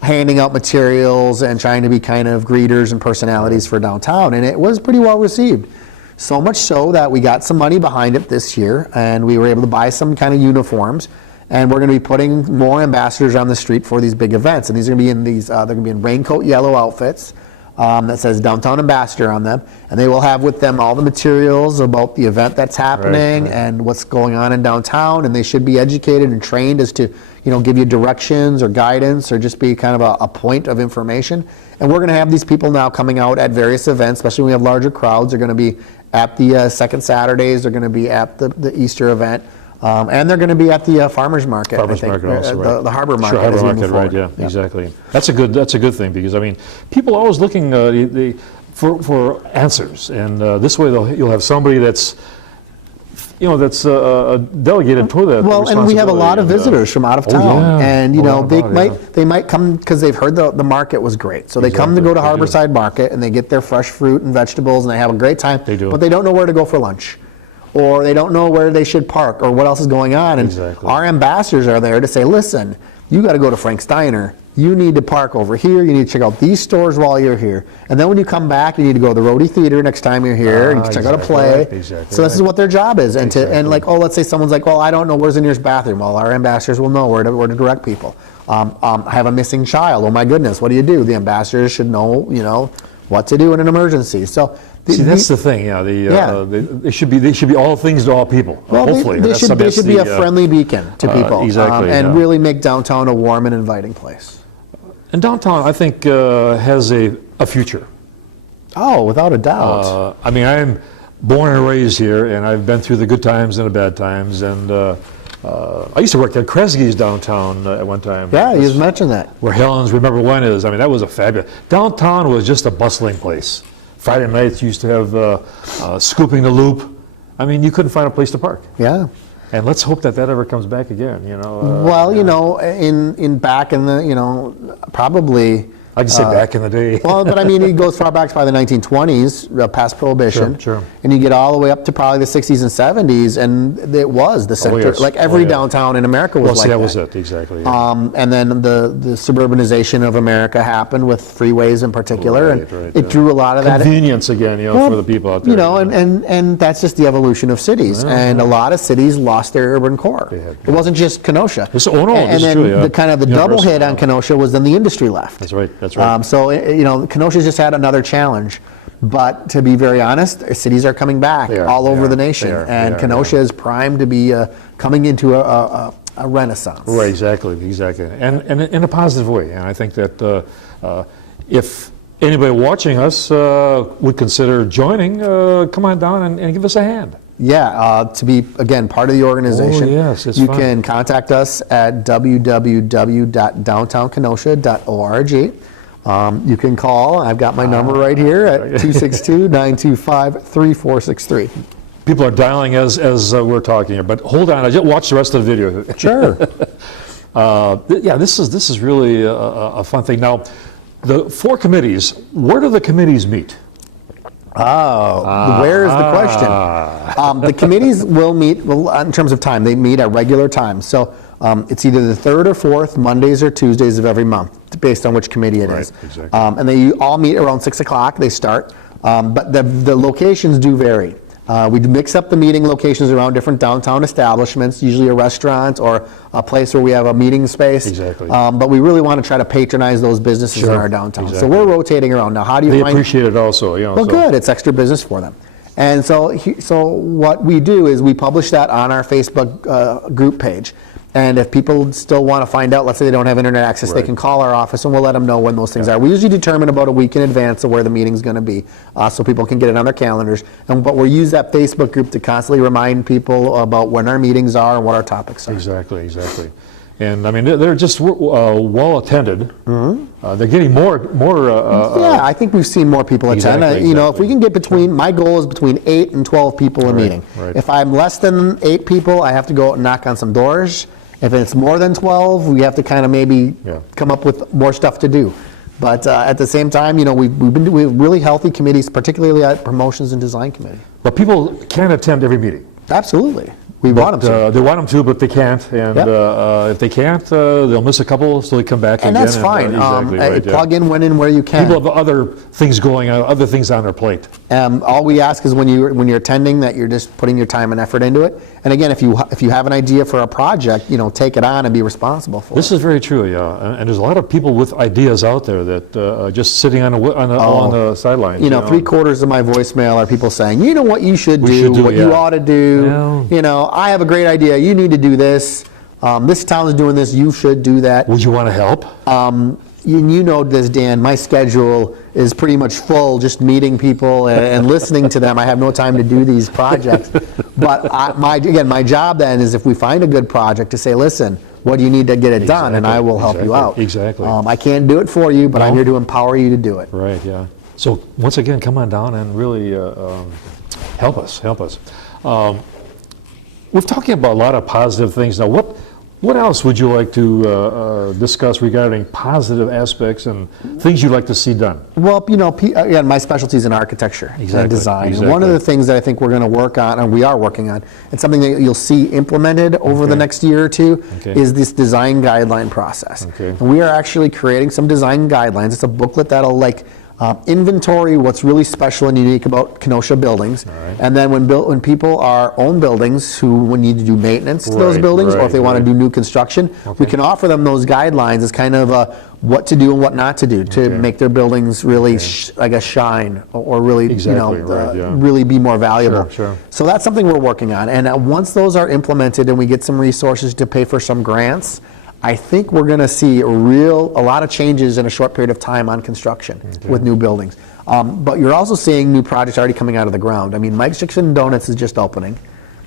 handing out materials and trying to be kind of greeters and personalities for downtown. And it was pretty well received. So much so that we got some money behind it this year and we were able to buy some kind of uniforms. And we're going to be putting more ambassadors on the street for these big events. And these are going to be in these, they're going to be in raincoat yellow outfits that says Downtown Ambassador on them. And they will have with them all the materials about the event that's happening right. and what's going on in downtown. And they should be educated and trained as to, you know, give you directions or guidance or just be kind of a point of information. And we're going to have these people now coming out at various events, especially when we have larger crowds. They're going to be at the second Saturdays. They're going to be at the Easter event. And they're going to be at the farmers market. Farmers I think, market also, right. the harbor market. Sure, harbor as we move market, right, forward. yeah, exactly. That's a good thing, because I mean, people are always looking for answers, and this way you'll have somebody that's, you know, that's delegated toward that. Well, and we have a lot of visitors from out of town, and you know they might come because they've heard the market was great, so they come to go to Harborside Market and they get their fresh fruit and vegetables and they have a great time. They do. But they don't know where to go for lunch, or they don't know where they should park, or what else is going on. And Exactly. our ambassadors are there to say, listen, you got to go to Frank Steiner. You need to park over here. You need to check out these stores while you're here. And then when you come back, you need to go to the Rhodey Theater next time you're here and check out a exactly play. right, exactly So this is right. what their job is. And Exactly. and like, oh, let's say someone's like, well, I don't know where's the nearest bathroom. Well, our ambassadors will know where to direct people. I have a missing child. Oh my goodness, what do you do? The ambassadors should know, you know, what to do in an emergency. So See, that's the thing, yeah. They should be all things to all people. well, hopefully, they should be a friendly beacon to people, exactly, and yeah. really make downtown a warm and inviting place. And downtown, I think, has a future. Oh, without a doubt. I mean, I'm born and raised here, and I've been through the good times and the bad times. And I used to work at Kresge's downtown at one time. Yeah, you just mentioned that. Where Helen's Remember When is. I mean, that was a fabulous. Downtown was just a bustling place. Friday nights used to have Scooping the Loop. I mean, you couldn't find a place to park. Yeah. And let's hope that ever comes back again, you know. Well, you know, in back in the, you know, probably. I can say back in the day. Well, but I mean, it goes far back as probably the 1920s, past Prohibition. Sure. And you get all the way up to probably the 60s and 70s, and it was the center. yes. Like every yeah. downtown in America was Well, like see, that. that was it, exactly. Yeah. And then the suburbanization of America happened with freeways in particular, Right, and right, it yeah. drew a lot of that. Convenience again, you know, Well, for the people out there. You know, and that's just the evolution of cities. And a lot of cities lost their urban core. They had, It wasn't just Kenosha. This- oh, no, and this is then true, yeah. the kind of the double Universal, hit on yeah. Kenosha was then the industry left. That's right, that's right. So, you know, Kenosha's just had another challenge. But to be very honest, cities are coming back They are, all they over are, the they nation. are, And they are, Kenosha is primed to be coming into a renaissance. Right, exactly, and in a positive way. And I think that if anybody watching us would consider joining, come on down and give us a hand. Yeah, to be, again, part of the organization. Oh, yes, it's you fun. can contact us at www.downtownkenosia.org. You can call. I've got my number right here at 262-925-3463. People are dialing as we're talking here, but hold on, I just watch the rest of the video. Sure. Yeah, this is really a fun thing. Now, the 4 committees, where do the committees meet? Oh, where is the question? The committees will meet, well, in terms of time, they meet at regular times. So it's either the 3rd or 4th, Mondays or Tuesdays of every month, based on which committee it is. Exactly. And they all meet around 6 o'clock, they start. But the locations do vary. We mix up the meeting locations around different downtown establishments, usually a restaurant or a place where we have a meeting space. Exactly. But we really want to try to patronize those businesses in Sure. our downtown. Exactly. So we're rotating around. Now, how do you They find... appreciate it also, you know. Well, so- good. It's extra business for them. And so what we do is we publish that on our Facebook group page. And if people still want to find out, let's say they don't have internet access, they can call our office and we'll let them know when those things are. We usually determine about a week in advance of where the meeting's going to be, so people can get it on their calendars. But we'll use that Facebook group to constantly remind people about when our meetings are and what our topics are. Exactly, exactly. And I mean, they're just well attended. They're getting more. Yeah, I think we've seen more people attend. Exactly, You know, if we can get between, my goal is between 8 and 12 people a meeting. Right. If I'm less than 8 people, I have to go out and knock on some doors. If it's more than 12, we have to kind of maybe come up with more stuff to do. But at the same time, you know, we have really healthy committees, particularly at Promotions and Design Committee. But people can attend every meeting. Absolutely. We want them to. They want them to, but they can't. And if they can't, they'll miss a couple, so they come back again. And that's fine. Exactly right, plug in when and where you can. People have other things going on, other things on their plate. All we ask is when you're attending that you're just putting your time and effort into it. And again, if you have an idea for a project, you know, take it on and be responsible for it. This is very true, yeah. And there's a lot of people with ideas out there that are just sitting on the sidelines. You know, 3/4 of my voicemail are people saying, you know what you should do, what you ought to do. Yeah. You know, I have a great idea. You need to do this. This town is doing this. You should do that. Would you want to help? You know this, Dan. My schedule is pretty much full, just meeting people and listening to them. I have no time to do these projects. But my job then is if we find a good project to say, listen, what do you need to get it done? And I will help you out. Exactly. I can't do it for you, but I'm here to empower you to do it. Right, yeah. So once again, come on down and really help us. We're talking about a lot of positive things. Now, what else would you like to discuss regarding positive aspects and things you'd like to see done? Well, you know, again, my specialty is in architecture and design. And one of the things that I think we're going to work on, and we are working on, and something that you'll see implemented over the next year or two, is this design guideline process. And we are actually creating some design guidelines. It's a booklet that'll inventory what's really special and unique about Kenosha buildings, and then when people own buildings who need to do maintenance to those buildings, or if they want to do new construction, we can offer them those guidelines as kind of what to do and what not to do to make their buildings really shine or really really be more valuable. So that's something we're working on, and once those are implemented and we get some resources to pay for some grants, I think we're going to see a lot of changes in a short period of time on construction with new buildings. But you're also seeing new projects already coming out of the ground. I mean, Mike's Chicken Donuts is just opening.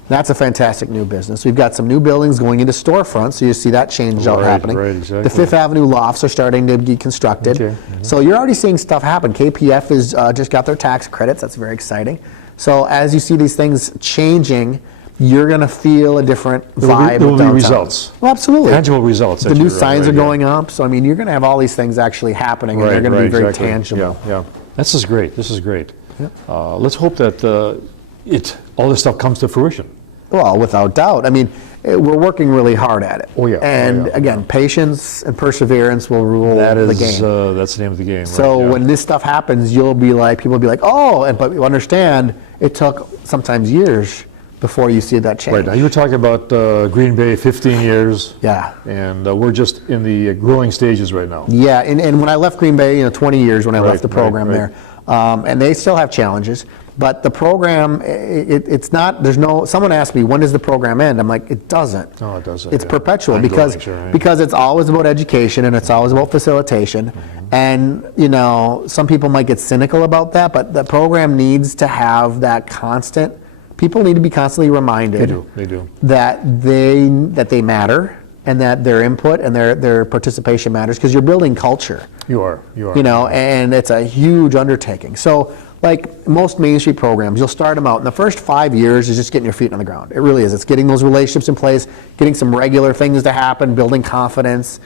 That's a fantastic new business. We've got some new buildings going into storefronts, so you see that change happening. The Fifth Avenue lofts are starting to be constructed. So you're already seeing stuff happen. KPF has just got their tax credits. That's very exciting. So as you see these things changing, you're going to feel a different vibe. There will be results. Well, absolutely. Tangible results. The new signs are going up. So, I mean, you're going to have all these things actually happening, and they're going to be very tangible. Yeah. This is great. Let's hope that all this stuff comes to fruition. Well, without doubt. I mean, we're working really hard at it. And again, patience and perseverance will rule the game. That's the name of the game. So when this stuff happens, people will be like, oh, but you understand, it took sometimes years before you see that change. Right, now you were talking about Green Bay, 15 years. Yeah. And we're just in the growing stages right now. Yeah, and when I left Green Bay, 20 years when I left the program there, and they still have challenges, but the program, it's not, someone asked me, when does the program end? I'm like, it doesn't. No, it doesn't. It's perpetual because it's always about education and it's always about facilitation. And, some people might get cynical about that, but the program needs to have that constant. People need to be constantly reminded they do. that they matter and that their input and their participation matters, because you're building culture. You are. And it's a huge undertaking. So like most Main Street programs, you'll start them out, and the first 5 years is just getting your feet on the ground. It really is. It's getting those relationships in place, getting some regular things to happen, building confidence,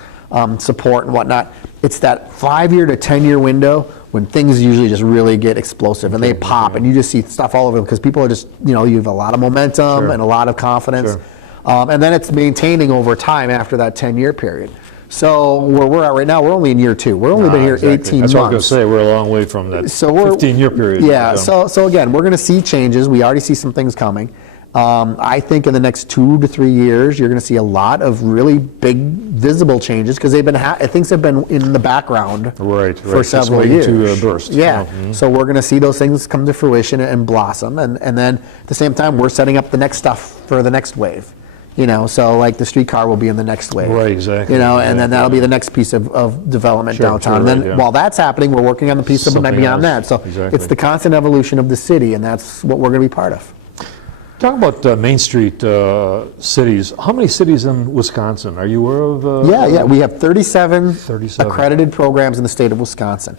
support and whatnot. It's that 5-year to 10-year window when things usually just really get explosive and they pop, and you just see stuff all over because people are just, you have a lot of momentum and a lot of confidence. And then it's maintaining over time after that 10-year period. So where we're at right now, we're only in year 2. We're only been here 18 months. That's what I was going to say. We're a long way from that 15-year period. Yeah, so again, we're going to see changes. We already see some things coming. I think in the next 2 to 3 years, you're going to see a lot of really big visible changes because things have been in the background for several years. To burst. Yeah. So we're going to see those things come to fruition and blossom, and then at the same time, we're setting up the next stuff for the next wave. So like the streetcar will be in the next wave. Right, exactly. And then that'll be the next piece of development downtown. And then while that's happening, we're working on the piece beyond that. So it's the constant evolution of the city, and that's what we're going to be part of. Talk about Main Street cities. How many cities in Wisconsin? Are you aware of? Yeah. We have 37 accredited programs in the state of Wisconsin.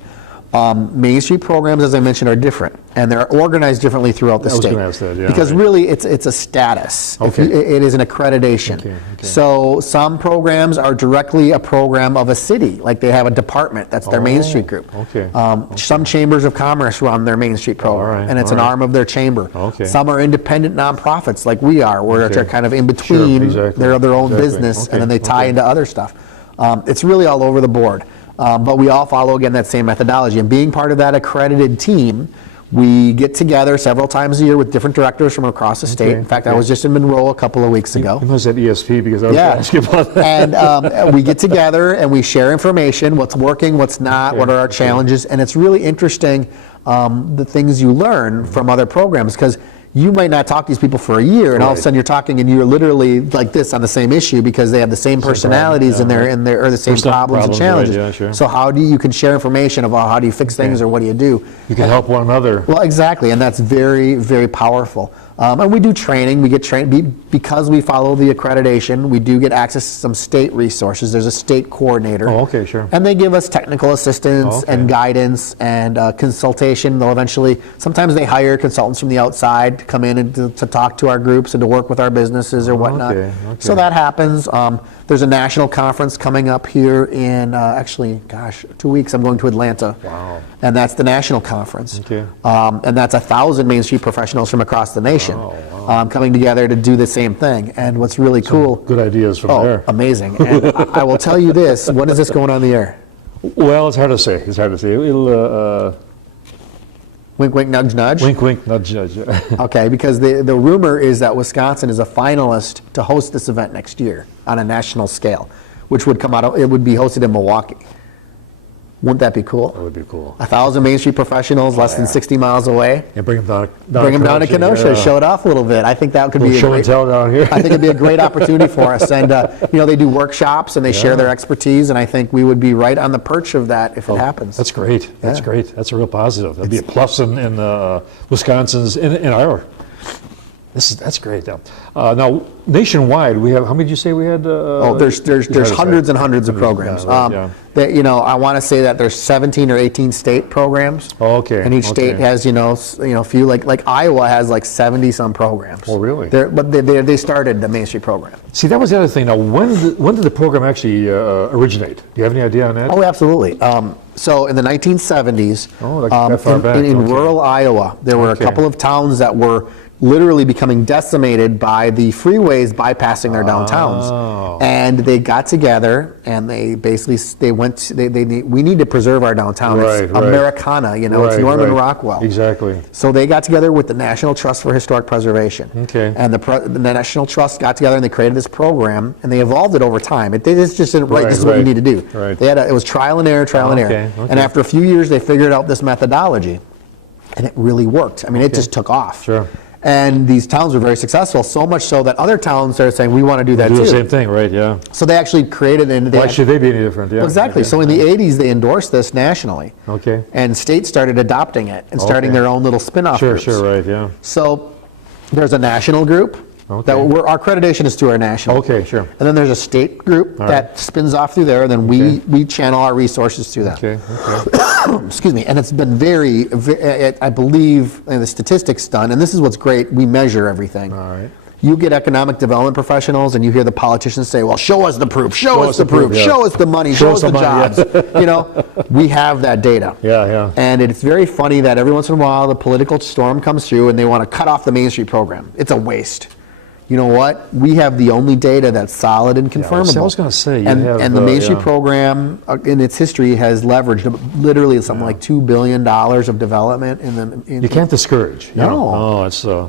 Main Street programs, as I mentioned, are different, and they're organized differently throughout the state. I was going to ask that, yeah. Because really, it's a status. Okay. It is an accreditation. Okay. So some programs are directly a program of a city, like they have a department, that's their Main Street group. Okay. Some chambers of commerce run their Main Street program, and it's an arm of their chamber. Okay. Some are independent nonprofits, like we are, where they're kind of in between. They're their own business, and then they tie into other stuff. It's really all over the board. But we all follow, again, that same methodology. And being part of that accredited team, we get together several times a year with different directors from across the state. In fact, I was just in Monroe a couple of weeks ago. You must have ESP because I was going to ask you about that. And we get together and we share information, what's working, what's not, what are our challenges. And it's really interesting, the things you learn from other programs, because you might not talk to these people for a year, and all of a sudden you're talking and you're literally like this on the same issue because they have the same personalities and they're or the same problems and challenges. So how do you can share information about how do you fix things or what do you do? You can help one another. Well, exactly, and that's very, very powerful. And we do training. We get trained because we follow the accreditation. We do get access to some state resources. There's a state coordinator. Oh, okay, sure. And they give us technical assistance and guidance and consultation. They'll eventually, sometimes they hire consultants from the outside to come in and to talk to our groups and to work with our businesses or whatnot. So that happens. There's a national conference coming up here in, actually, 2 weeks. I'm going to Atlanta. Wow. And that's the national conference. Okay. And that's 1,000 Main Street professionals from across the nation coming together to do the same thing. And what's really cool. Good ideas from there. Amazing. And I will tell you this, when is this going on the air? Well, it's hard to say. It'll, wink, wink, nudge, nudge? Wink, wink, nudge, nudge. Okay, because the rumor is that Wisconsin is a finalist to host this event next year on a national scale, which would come out, it would be hosted in Milwaukee. Wouldn't that be cool? That would be cool. 1,000 Main Street professionals less than 60 miles away. And bring them down to Kenosha, show it off a little bit. I think that could be a show and tell down here. I think it'd be a great opportunity for us. And they do workshops and they share their expertise, and I think we would be right on the perch of that if it happens. That's great. That's great. That's a real positive. That'd be a plus in Wisconsin's in our. That's great. Now, nationwide, we have. How many did you say we had? There's hundreds and hundreds of programs. I want to say that there's 17 or 18 state programs. Oh, okay. And each state has a few like Iowa has like 70 some programs. Oh, really? But they started the Main Street program. See, that was the other thing. Now, when did the program actually originate? Do you have any idea on that? Oh, absolutely. So in the 1970s, that far back. in rural Iowa, there were a couple of towns that were literally becoming decimated by the freeways bypassing their downtowns. And they got together and they basically we need to preserve our downtown. It's Americana, it's Norman Rockwell. Exactly. So they got together with the National Trust for Historic Preservation. Okay. And the National Trust got together and they created this program and they evolved it over time. They just didn't this is what you need to do. Right. It was trial and error, trial and error. Okay. And after a few years they figured out this methodology and it really worked. I mean, it just took off. Sure. And these towns were very successful, so much so that other towns started saying, we want to do that too. Do the same thing, right, yeah. So they actually created it. Why should they be any different? Yeah. Exactly. Okay. So in the 80s, they endorsed this nationally. Okay. And states started adopting it and starting their own little spin-off groups. Sure, right, yeah. So there's a national group. Okay. Our accreditation is through our national. Okay, sure. And then there's a state group that spins off through there, and then we channel our resources through that. Okay. Excuse me. And it's been very, I believe, and the statistics done, and this is what's great, we measure everything. All right. You get economic development professionals and you hear the politicians say, well, show us the proof, show us the proof, show us the money, show us the jobs. We have that data. Yeah. And it's very funny that every once in a while the political storm comes through and they want to cut off the Main Street program. It's a waste. you know what? We have the only data that's solid and confirmable. I was going to say, you and, have, and the Main Street yeah. program in its history has leveraged literally something like $2 billion of development in the. You can't discourage. You No. know? No, it's a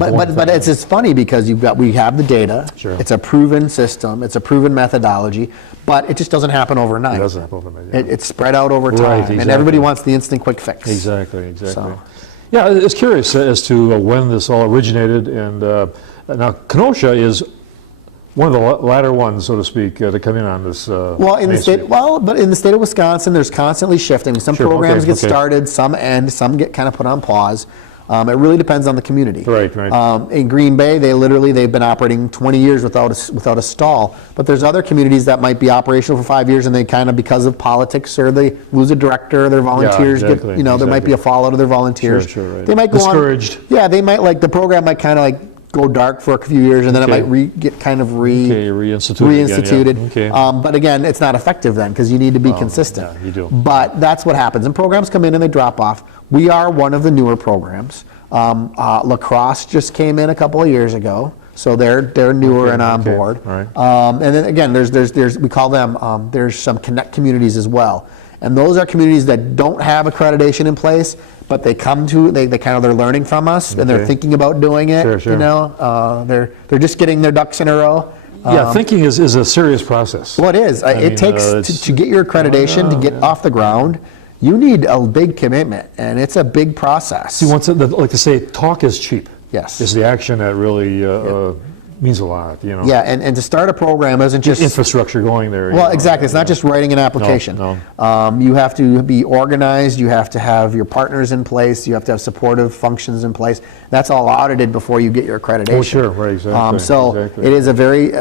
But it's funny because we have the data. Sure. It's a proven system. It's a proven methodology, but it just doesn't happen overnight. It doesn't happen overnight. Yeah. It's spread out over time, Right, and exactly. everybody wants the instant quick fix. Exactly. So. Yeah, it's curious as to when this all originated, and now Kenosha is one of the latter ones, so to speak, to come in on this. Well, in the Main state, Street. but in the state of Wisconsin, there's constantly shifting. Some Sure, programs okay, get okay. started, some end, some get kind of put on pause. It really depends on the community. Right. In Green Bay, they've been operating 20 years without a stall. But there's other communities that might be operational for 5 years, and they kind of, because of politics, or they lose a director, their volunteers exactly, there might be a fallout of their volunteers. Sure, right. They might go Discouraged. on. Yeah, they might the program might kind of go dark for a few years, and then Okay. it might get reinstituted. Again, yeah. Okay. But again, it's not effective then because you need to be consistent. yeah, you do. But that's what happens. And programs come in and they drop off. We are one of the newer programs. Lacrosse just came in a couple of years ago, so they're newer and on board. All right. And then again, there's we call them there's some connect communities as well, and those are communities that don't have accreditation in place, but they come to they're learning from us and they're Okay. thinking about doing it. Sure. You know, they're just getting their ducks in a row. Yeah, thinking is a serious process. Well, it is. I mean, It takes to get your accreditation, to get off the ground. You need a big commitment, and it's a big process. See, like to say, talk is cheap. Yes. It's the action that really means a lot, you know. Yeah, and to start a program isn't just Infrastructure going there. well, exactly. It's not just writing an application. No. You have to be organized. You have to have your partners in place. You have to have supportive functions in place. That's all audited before you get your accreditation. Oh, sure. Right, exactly. So it is a very,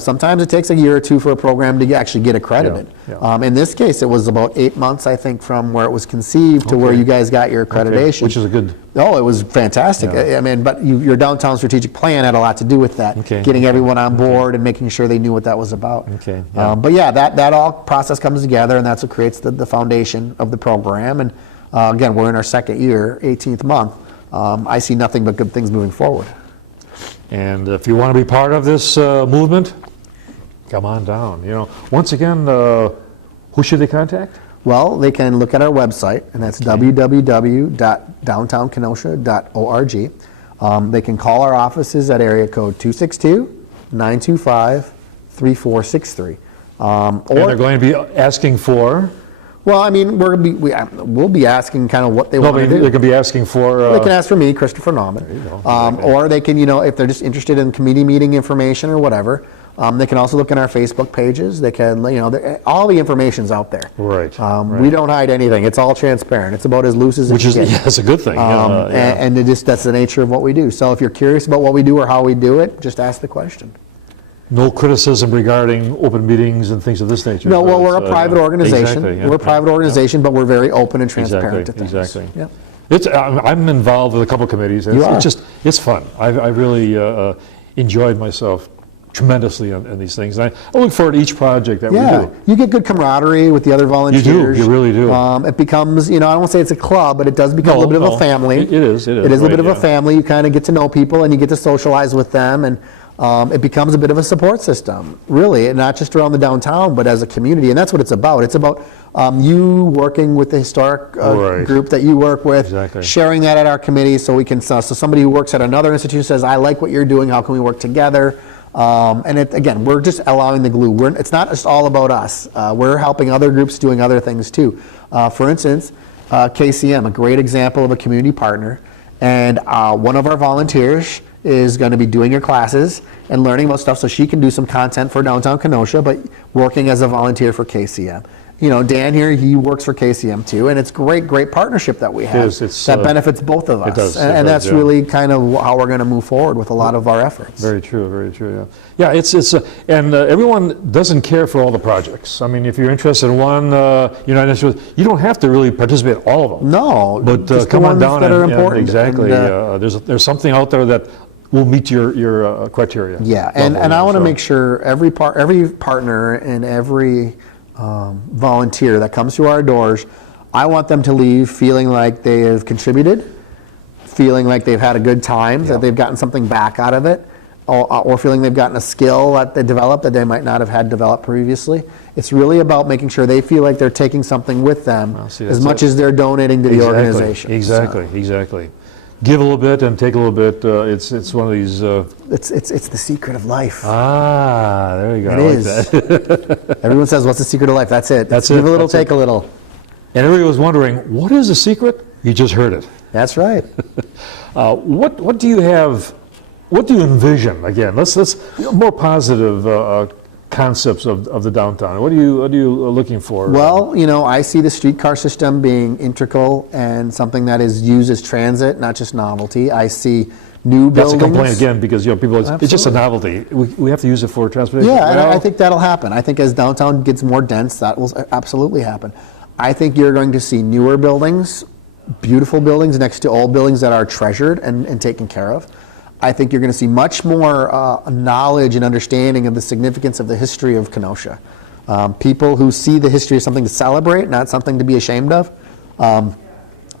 sometimes it takes a year or two for a program to actually get accredited. Yeah. In this case, it was about 8 months, I think, from where it was conceived to where you guys got your accreditation. Which is a good. Oh, it was fantastic. Yeah. I mean, but your downtown strategic plan had a lot to do with that. Okay. Getting everyone on board and making sure they knew what that was about. Okay, yeah. But yeah, that all process comes together, and that's what creates the foundation of the program. And again, we're in our second year, 18th month. I see nothing but good things moving forward. And if you want to be part of this movement, come on down. You know, once again, who should they contact? Well, they can look at our website, and that's www.downtownkenosia.org. They can call our offices at area code 262-925-3463. And they're going to be asking for. Well, I mean, we'll be asking kind of what they No, want to they do. could be asking for. They can ask for me, Christopher Naumann. There you go. Or they can, if they're just interested in committee meeting information or whatever, they can also look in our Facebook pages. They can, all the information's out there. Right, We don't hide anything. It's all transparent. It's about as loose as it Which can is, get. yeah, it's a good thing. And that's the nature of what we do. So if you're curious about what we do or how we do it, just ask the question. No criticism regarding open meetings and things of this nature. No, well, we're a It's, private organization. Exactly, yeah, We're a private organization, but we're very open and transparent Exactly, to things. exactly. Yep. I'm involved with a couple committees. You are. It's fun. I really enjoyed myself tremendously on these things. And I look forward to each project that we do. You get good camaraderie with the other volunteers. You really do. It becomes, I don't want to say it's a club, but it does become a little bit of a family. It is. It is a little bit of a family. You kind of get to know people and you get to socialize with them, and it becomes a bit of a support system, really, and not just around the downtown, but as a community. And that's what it's about. It's about you working with the historic group that you work with, Exactly. sharing that at our committee, so we can. So somebody who works at another institution says, "I like what you're doing. How can we work together?" And again, we're just allowing the glue. It's not just all about us. We're helping other groups doing other things too. For instance, KCM, a great example of a community partner, and one of our volunteers is going to be doing your classes and learning about stuff so she can do some content for Downtown Kenosha, but working as a volunteer for KCM. Dan here, he works for KCM too, and it's great partnership that we have that benefits both of us. It does. And that's really kind of how we're going to move forward with a lot of our efforts. Very true, yeah. Yeah, and everyone doesn't care for all the projects. I mean, if you're interested in one, you're not interested, you don't have to really participate in all of them. No, But just come the on ones down that are important. exactly. And, There's something out there that will meet your criteria. Yeah, and I want to make sure every partner and every volunteer that comes through our doors, I want them to leave feeling like they have contributed, feeling like they've had a good time, that they've gotten something back out of it, or feeling they've gotten a skill that they developed that they might not have had developed previously. It's really about making sure they feel like they're taking something with them as much as they're donating to the organization. Exactly. Give a little bit and take a little bit. It's one of these. It's the secret of life. Ah, there you go. It is. That. Everyone says, "What's the secret of life?" That's it. That's Give it. a little, That's take it. a little. And everybody was wondering, what is the secret? You just heard it. That's right. What do you have? What do you envision? Again, let's more positive concepts of the downtown. What are you looking for? Well, I see the streetcar system being integral and something that is used as transit, not just novelty. I see new That's buildings. a complaint again, because people, it's just a novelty. We have to use it for transportation. Yeah, and Well, I think that'll happen. I think as downtown gets more dense, that will absolutely happen. I think you're going to see newer buildings, beautiful buildings next to old buildings that are treasured and taken care of. I think you're going to see much more knowledge and understanding of the significance of the history of Kenosha. People who see the history as something to celebrate, not something to be ashamed of. A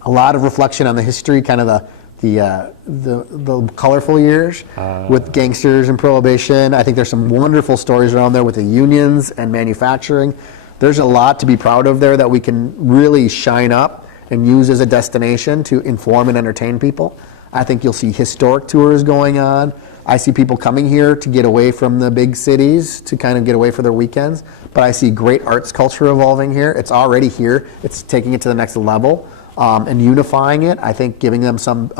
lot of reflection on the history, kind of the colorful years with gangsters and prohibition. I think there's some wonderful stories around there with the unions and manufacturing. There's a lot to be proud of there that we can really shine up and use as a destination to inform and entertain people. I think you'll see historic tours going on. I see people coming here to get away from the big cities, to kind of get away for their weekends. But I see great arts culture evolving here. It's already here. It's taking it to the next level and unifying it. I think giving them some,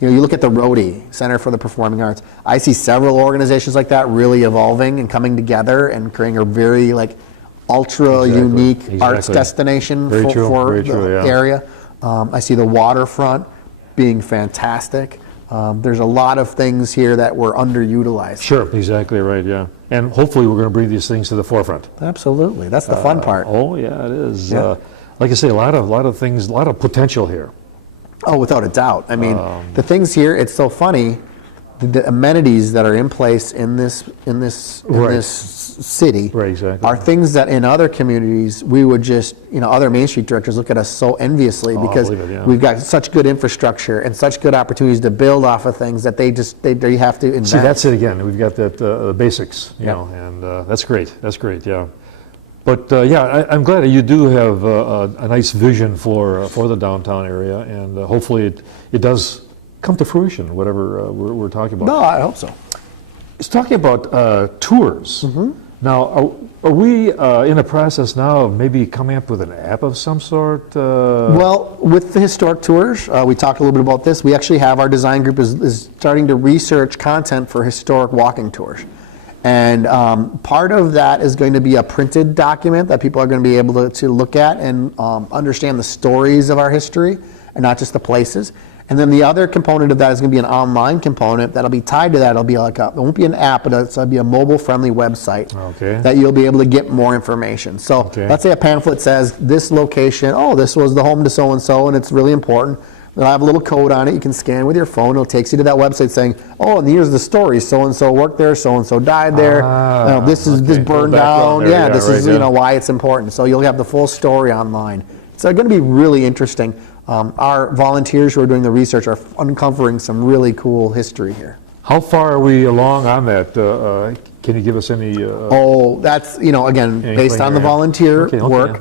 you look at the Rhodey, Center for the Performing Arts. I see several organizations like that really evolving and coming together and creating a very ultra unique arts destination for the area. I see the waterfront being fantastic. There's a lot of things here that were underutilized. Sure, exactly right, yeah. And hopefully we're going to bring these things to the forefront. Absolutely, that's the fun part. Oh yeah, it is. Yeah. Like I say, a lot of things, a lot of potential here. Oh, without a doubt. I mean, the things here, it's so funny, the amenities that are in place in this city Right, exactly. are things that in other communities we would just, other Main Street directors look at us so enviously because believe it, yeah. we've got such good infrastructure and such good opportunities to build off of things that they have to invest. See, that's it again. We've got that the basics, you Yeah. know, and that's great. That's great, yeah. But I'm glad that you do have a nice vision for the downtown area, and hopefully it does come to fruition, whatever we're talking about. No, I hope so. It's talking about tours. Mm-hmm. Now, are we in a process now of maybe coming up with an app of some sort? Well, with the historic tours, we talked a little bit about this. We actually have our design group is starting to research content for historic walking tours. And part of that is going to be a printed document that people are going to be able to look at and understand the stories of our history and not just the places. And then the other component of that is going to be an online component that'll be tied to that. It'll be it won't be an app, but it'll be a mobile-friendly website that you'll be able to get more information. So let's say a pamphlet says this location, this was the home to so-and-so, and it's really important. They'll have a little code on it you can scan with your phone. It'll take you to that website saying, and here's the story. So-and-so worked there, so-and-so died there. This burned down. This is why it's important. So you'll have the full story online. It's going to be really interesting. Our volunteers who are doing the research are uncovering some really cool history here. How far are we along on that? Can you give us any? That's, again, based on the volunteer work.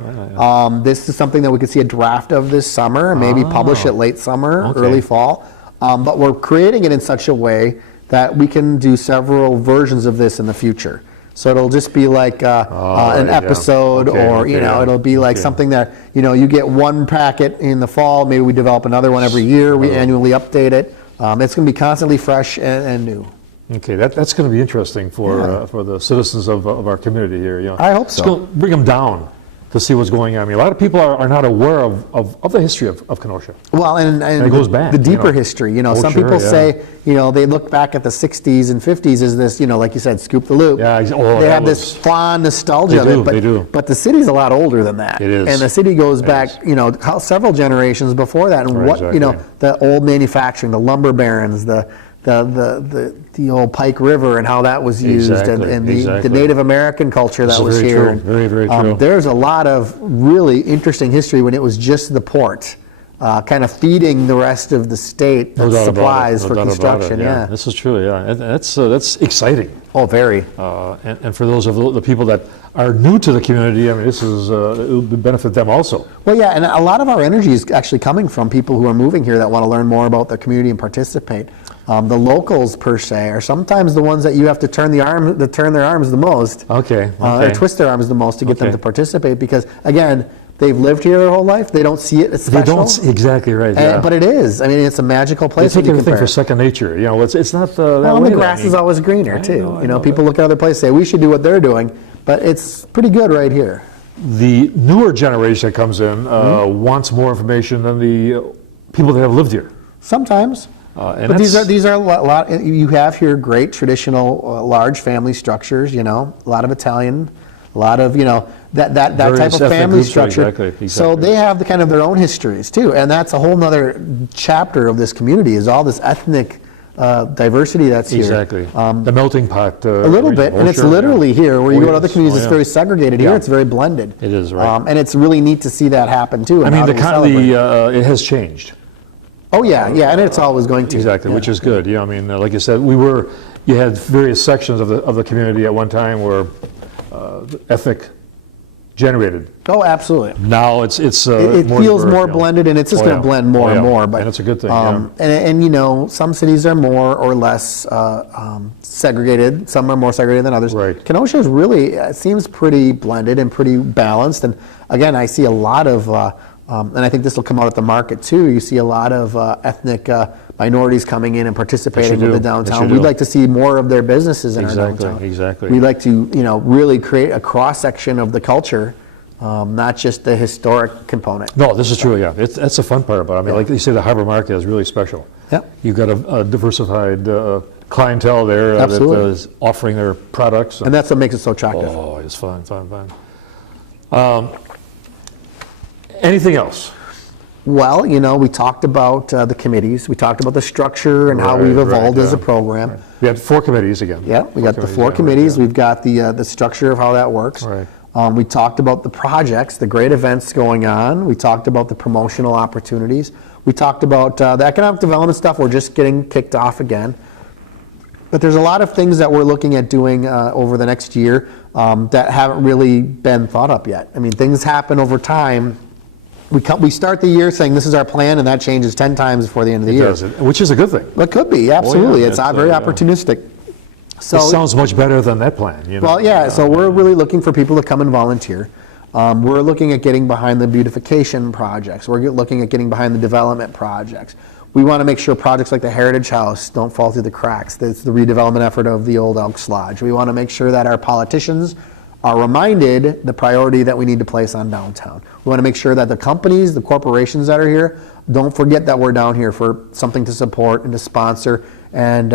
This is something that we could see a draft of this summer, and maybe publish it late summer, early fall. But we're creating it in such a way that we can do several versions of this in the future. So it'll just be like an episode, it'll be like something that, you get one packet in the fall, maybe we develop another one every year, we annually update it. It's going to be constantly fresh and new. Okay, that's going to be interesting for the citizens of our community here. I hope so. It's going to bring them down to see what's going on. I mean, a lot of people are not aware of the history of Kenosha. Well, and it goes back. The deeper history. Some people say, they look back at the 60s and 50s as this, like you said, scoop the loop. Yeah, they have this fond nostalgia of it. They do. But the city's a lot older than that. It is. And the city goes back, several generations before that. And the old manufacturing, the lumber barons, the old Pike River and how that was used, and the Native American culture that was here. Very, very true. There's a lot of really interesting history when it was just the port. kind of feeding the rest of the state No doubt about it. supplies No for doubt about it. construction. Yeah. This is true. Yeah, and that's exciting. Oh, very. And for those of the people that are new to the community, I mean, this is it will benefit them also. Well, yeah, and a lot of our energy is actually coming from people who are moving here that want to learn more about their community and participate. The locals, per se, are sometimes the ones that you have to turn their arms the most. Okay. Or twist their arms the most to get them to participate, because again, they've lived here their whole life. They don't see it as special. They don't, exactly right. Yeah. But it is. I mean, it's a magical They place. take when you everything compare for it. second nature. You know, it's not that Well, way. the grass is always greener too. You know, people look at other places, say we should do what they're doing, but it's pretty good right here. The newer generation that comes in wants more information than the people that have lived here. Sometimes. And But these are a lot. You have here great traditional large family structures. You know, a lot of Italian, a lot of that type Various of ethnic family groups, structure. exactly. So they have the kind of their own histories too, and that's a whole nother chapter of this community. Is all this ethnic diversity that's here. Exactly. The melting pot. A little bit, and it's literally here. Where you go to other communities, it's very segregated. Here, it's very blended. It is, right. And it's really neat to see that happen too. I and mean, how the we celebrate. it has changed. Oh yeah, and it's always going to. Exactly, Yeah. which is good. Yeah, I mean, like you said, you had various sections of the community at one time where ethnic generated. Oh, absolutely. Now it's It more feels diverse, more you know. blended, and it's just Oh, going yeah. to blend more Oh, and yeah. more. But And it's a good thing, and some cities are more or less segregated. Some are more segregated than others. Right. Kenosha is really seems pretty blended and pretty balanced. And again, I see a lot of, and I think this will come out at the market too. You see a lot of ethnic minorities coming in and participating with the downtown. We'd like to see more of their businesses in our downtown. Exactly. We'd like to, really create a cross section of the culture. Not just the historic component. No, this is true, yeah. That's the fun part about it. I mean, like you say, the harbor market is really special. Yep. You've got a diversified clientele there that is offering their products. And that's what makes it so attractive. Oh, it's fun. Anything else? Well, we talked about the committees. We talked about the structure and how we've evolved as a program. Right. We had 4 committees again. Yeah, we got the 4 committees. We've got the structure of how that works. Right. We talked about the projects, the great events going on. We talked about the promotional opportunities. We talked about the economic development stuff. We're just getting kicked off again. But there's a lot of things that we're looking at doing over the next year that haven't really been thought up yet. I mean, things happen over time. We start the year saying this is our plan, and that changes 10 times before the end of the year. Does it, which is a good thing. It could be, absolutely. yeah, it's it's, very yeah. opportunistic. So, It sounds much better than that plan. well, yeah, so we're really looking for people to come and volunteer. We're looking at getting behind the beautification projects. We're looking at getting behind the development projects. We want to make sure projects like the Heritage House don't fall through the cracks. It's the redevelopment effort of the old Elks Lodge. We want to make sure that our politicians are reminded the priority that we need to place on downtown. We want to make sure that the companies, the corporations that are here, don't forget that we're down here for something to support and to sponsor, and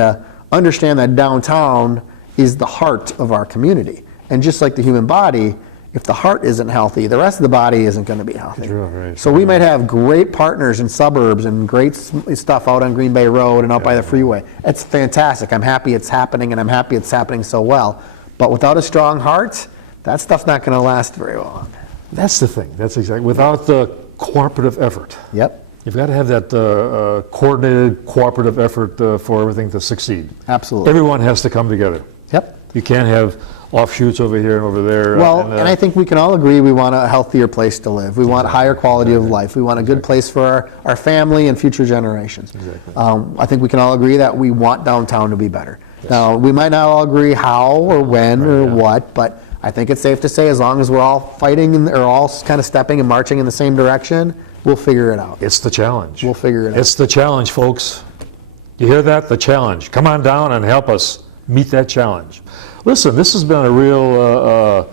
understand that downtown is the heart of our community. And just like the human body, if the heart isn't healthy, the rest of the body isn't going to be healthy. True, right, So we might have great partners in suburbs and great stuff out on Green Bay Road and out by the freeway. It's fantastic. I'm happy it's happening, and I'm happy it's happening so well. But without a strong heart, that stuff's not going to last very long. That's the thing. That's exactly. Without the cooperative effort. Yep, You've got to have that coordinated, cooperative effort for everything to succeed. absolutely. Everyone has to come together. Yep. You can't have offshoots over here and over there. Well, and I think we can all agree we want a healthier place to live. We want higher quality of life. We want a good place for our family and future generations. Exactly. I think we can all agree that we want downtown to be better. Now, we might not all agree how or when or what, but I think it's safe to say as long as we're all fighting or all kind of stepping and marching in the same direction, we'll figure it out. It's the challenge. We'll figure it out. It's the challenge, folks. You hear that? The challenge. Come on down and help us meet that challenge. Listen, this has been a real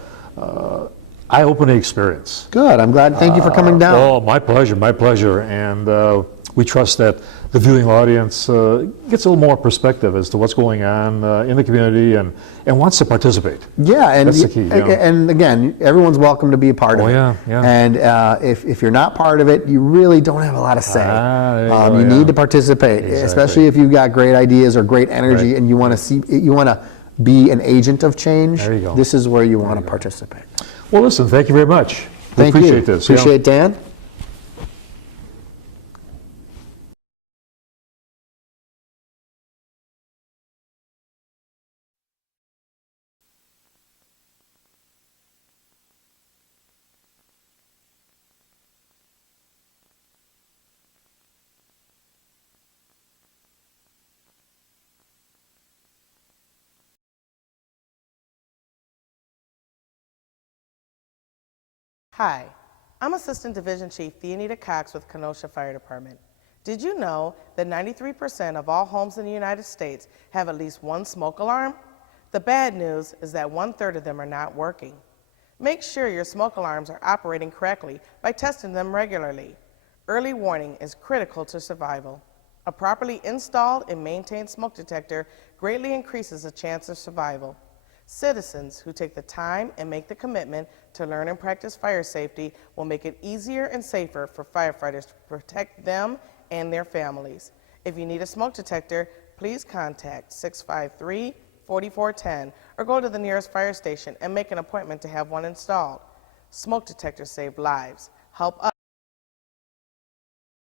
eye-opening experience. Good. I'm glad. Thank you for coming down. Oh, my pleasure, my pleasure. And we trust that the viewing audience gets a little more perspective as to what's going on in the community and wants to participate. Yeah, and That's the key, yeah. and again, everyone's welcome to be a part of it. yeah. And if you're not part of it, you really don't have a lot of say. There you go, You yeah. need to participate, Exactly. especially if you've got great ideas or great energy, Right. and you want to be an agent of change. There you go. This is where you want to participate. Well, listen, thank you very much. We Thank you. appreciate this. Appreciate Dan. Hi, I'm Assistant Division Chief Theanita Cox with Kenosha Fire Department. Did you know that 93% of all homes in the United States have at least one smoke alarm? The bad news is that 1/3 of them are not working. Make sure your smoke alarms are operating correctly by testing them regularly. Early warning is critical to survival. A properly installed and maintained smoke detector greatly increases the chance of survival. Citizens who take the time and make the commitment to learn and practice fire safety will make it easier and safer for firefighters to protect them and their families. If you need a smoke detector, please contact 653-4410 or go to the nearest fire station and make an appointment to have one installed. Smoke detectors save lives. Help us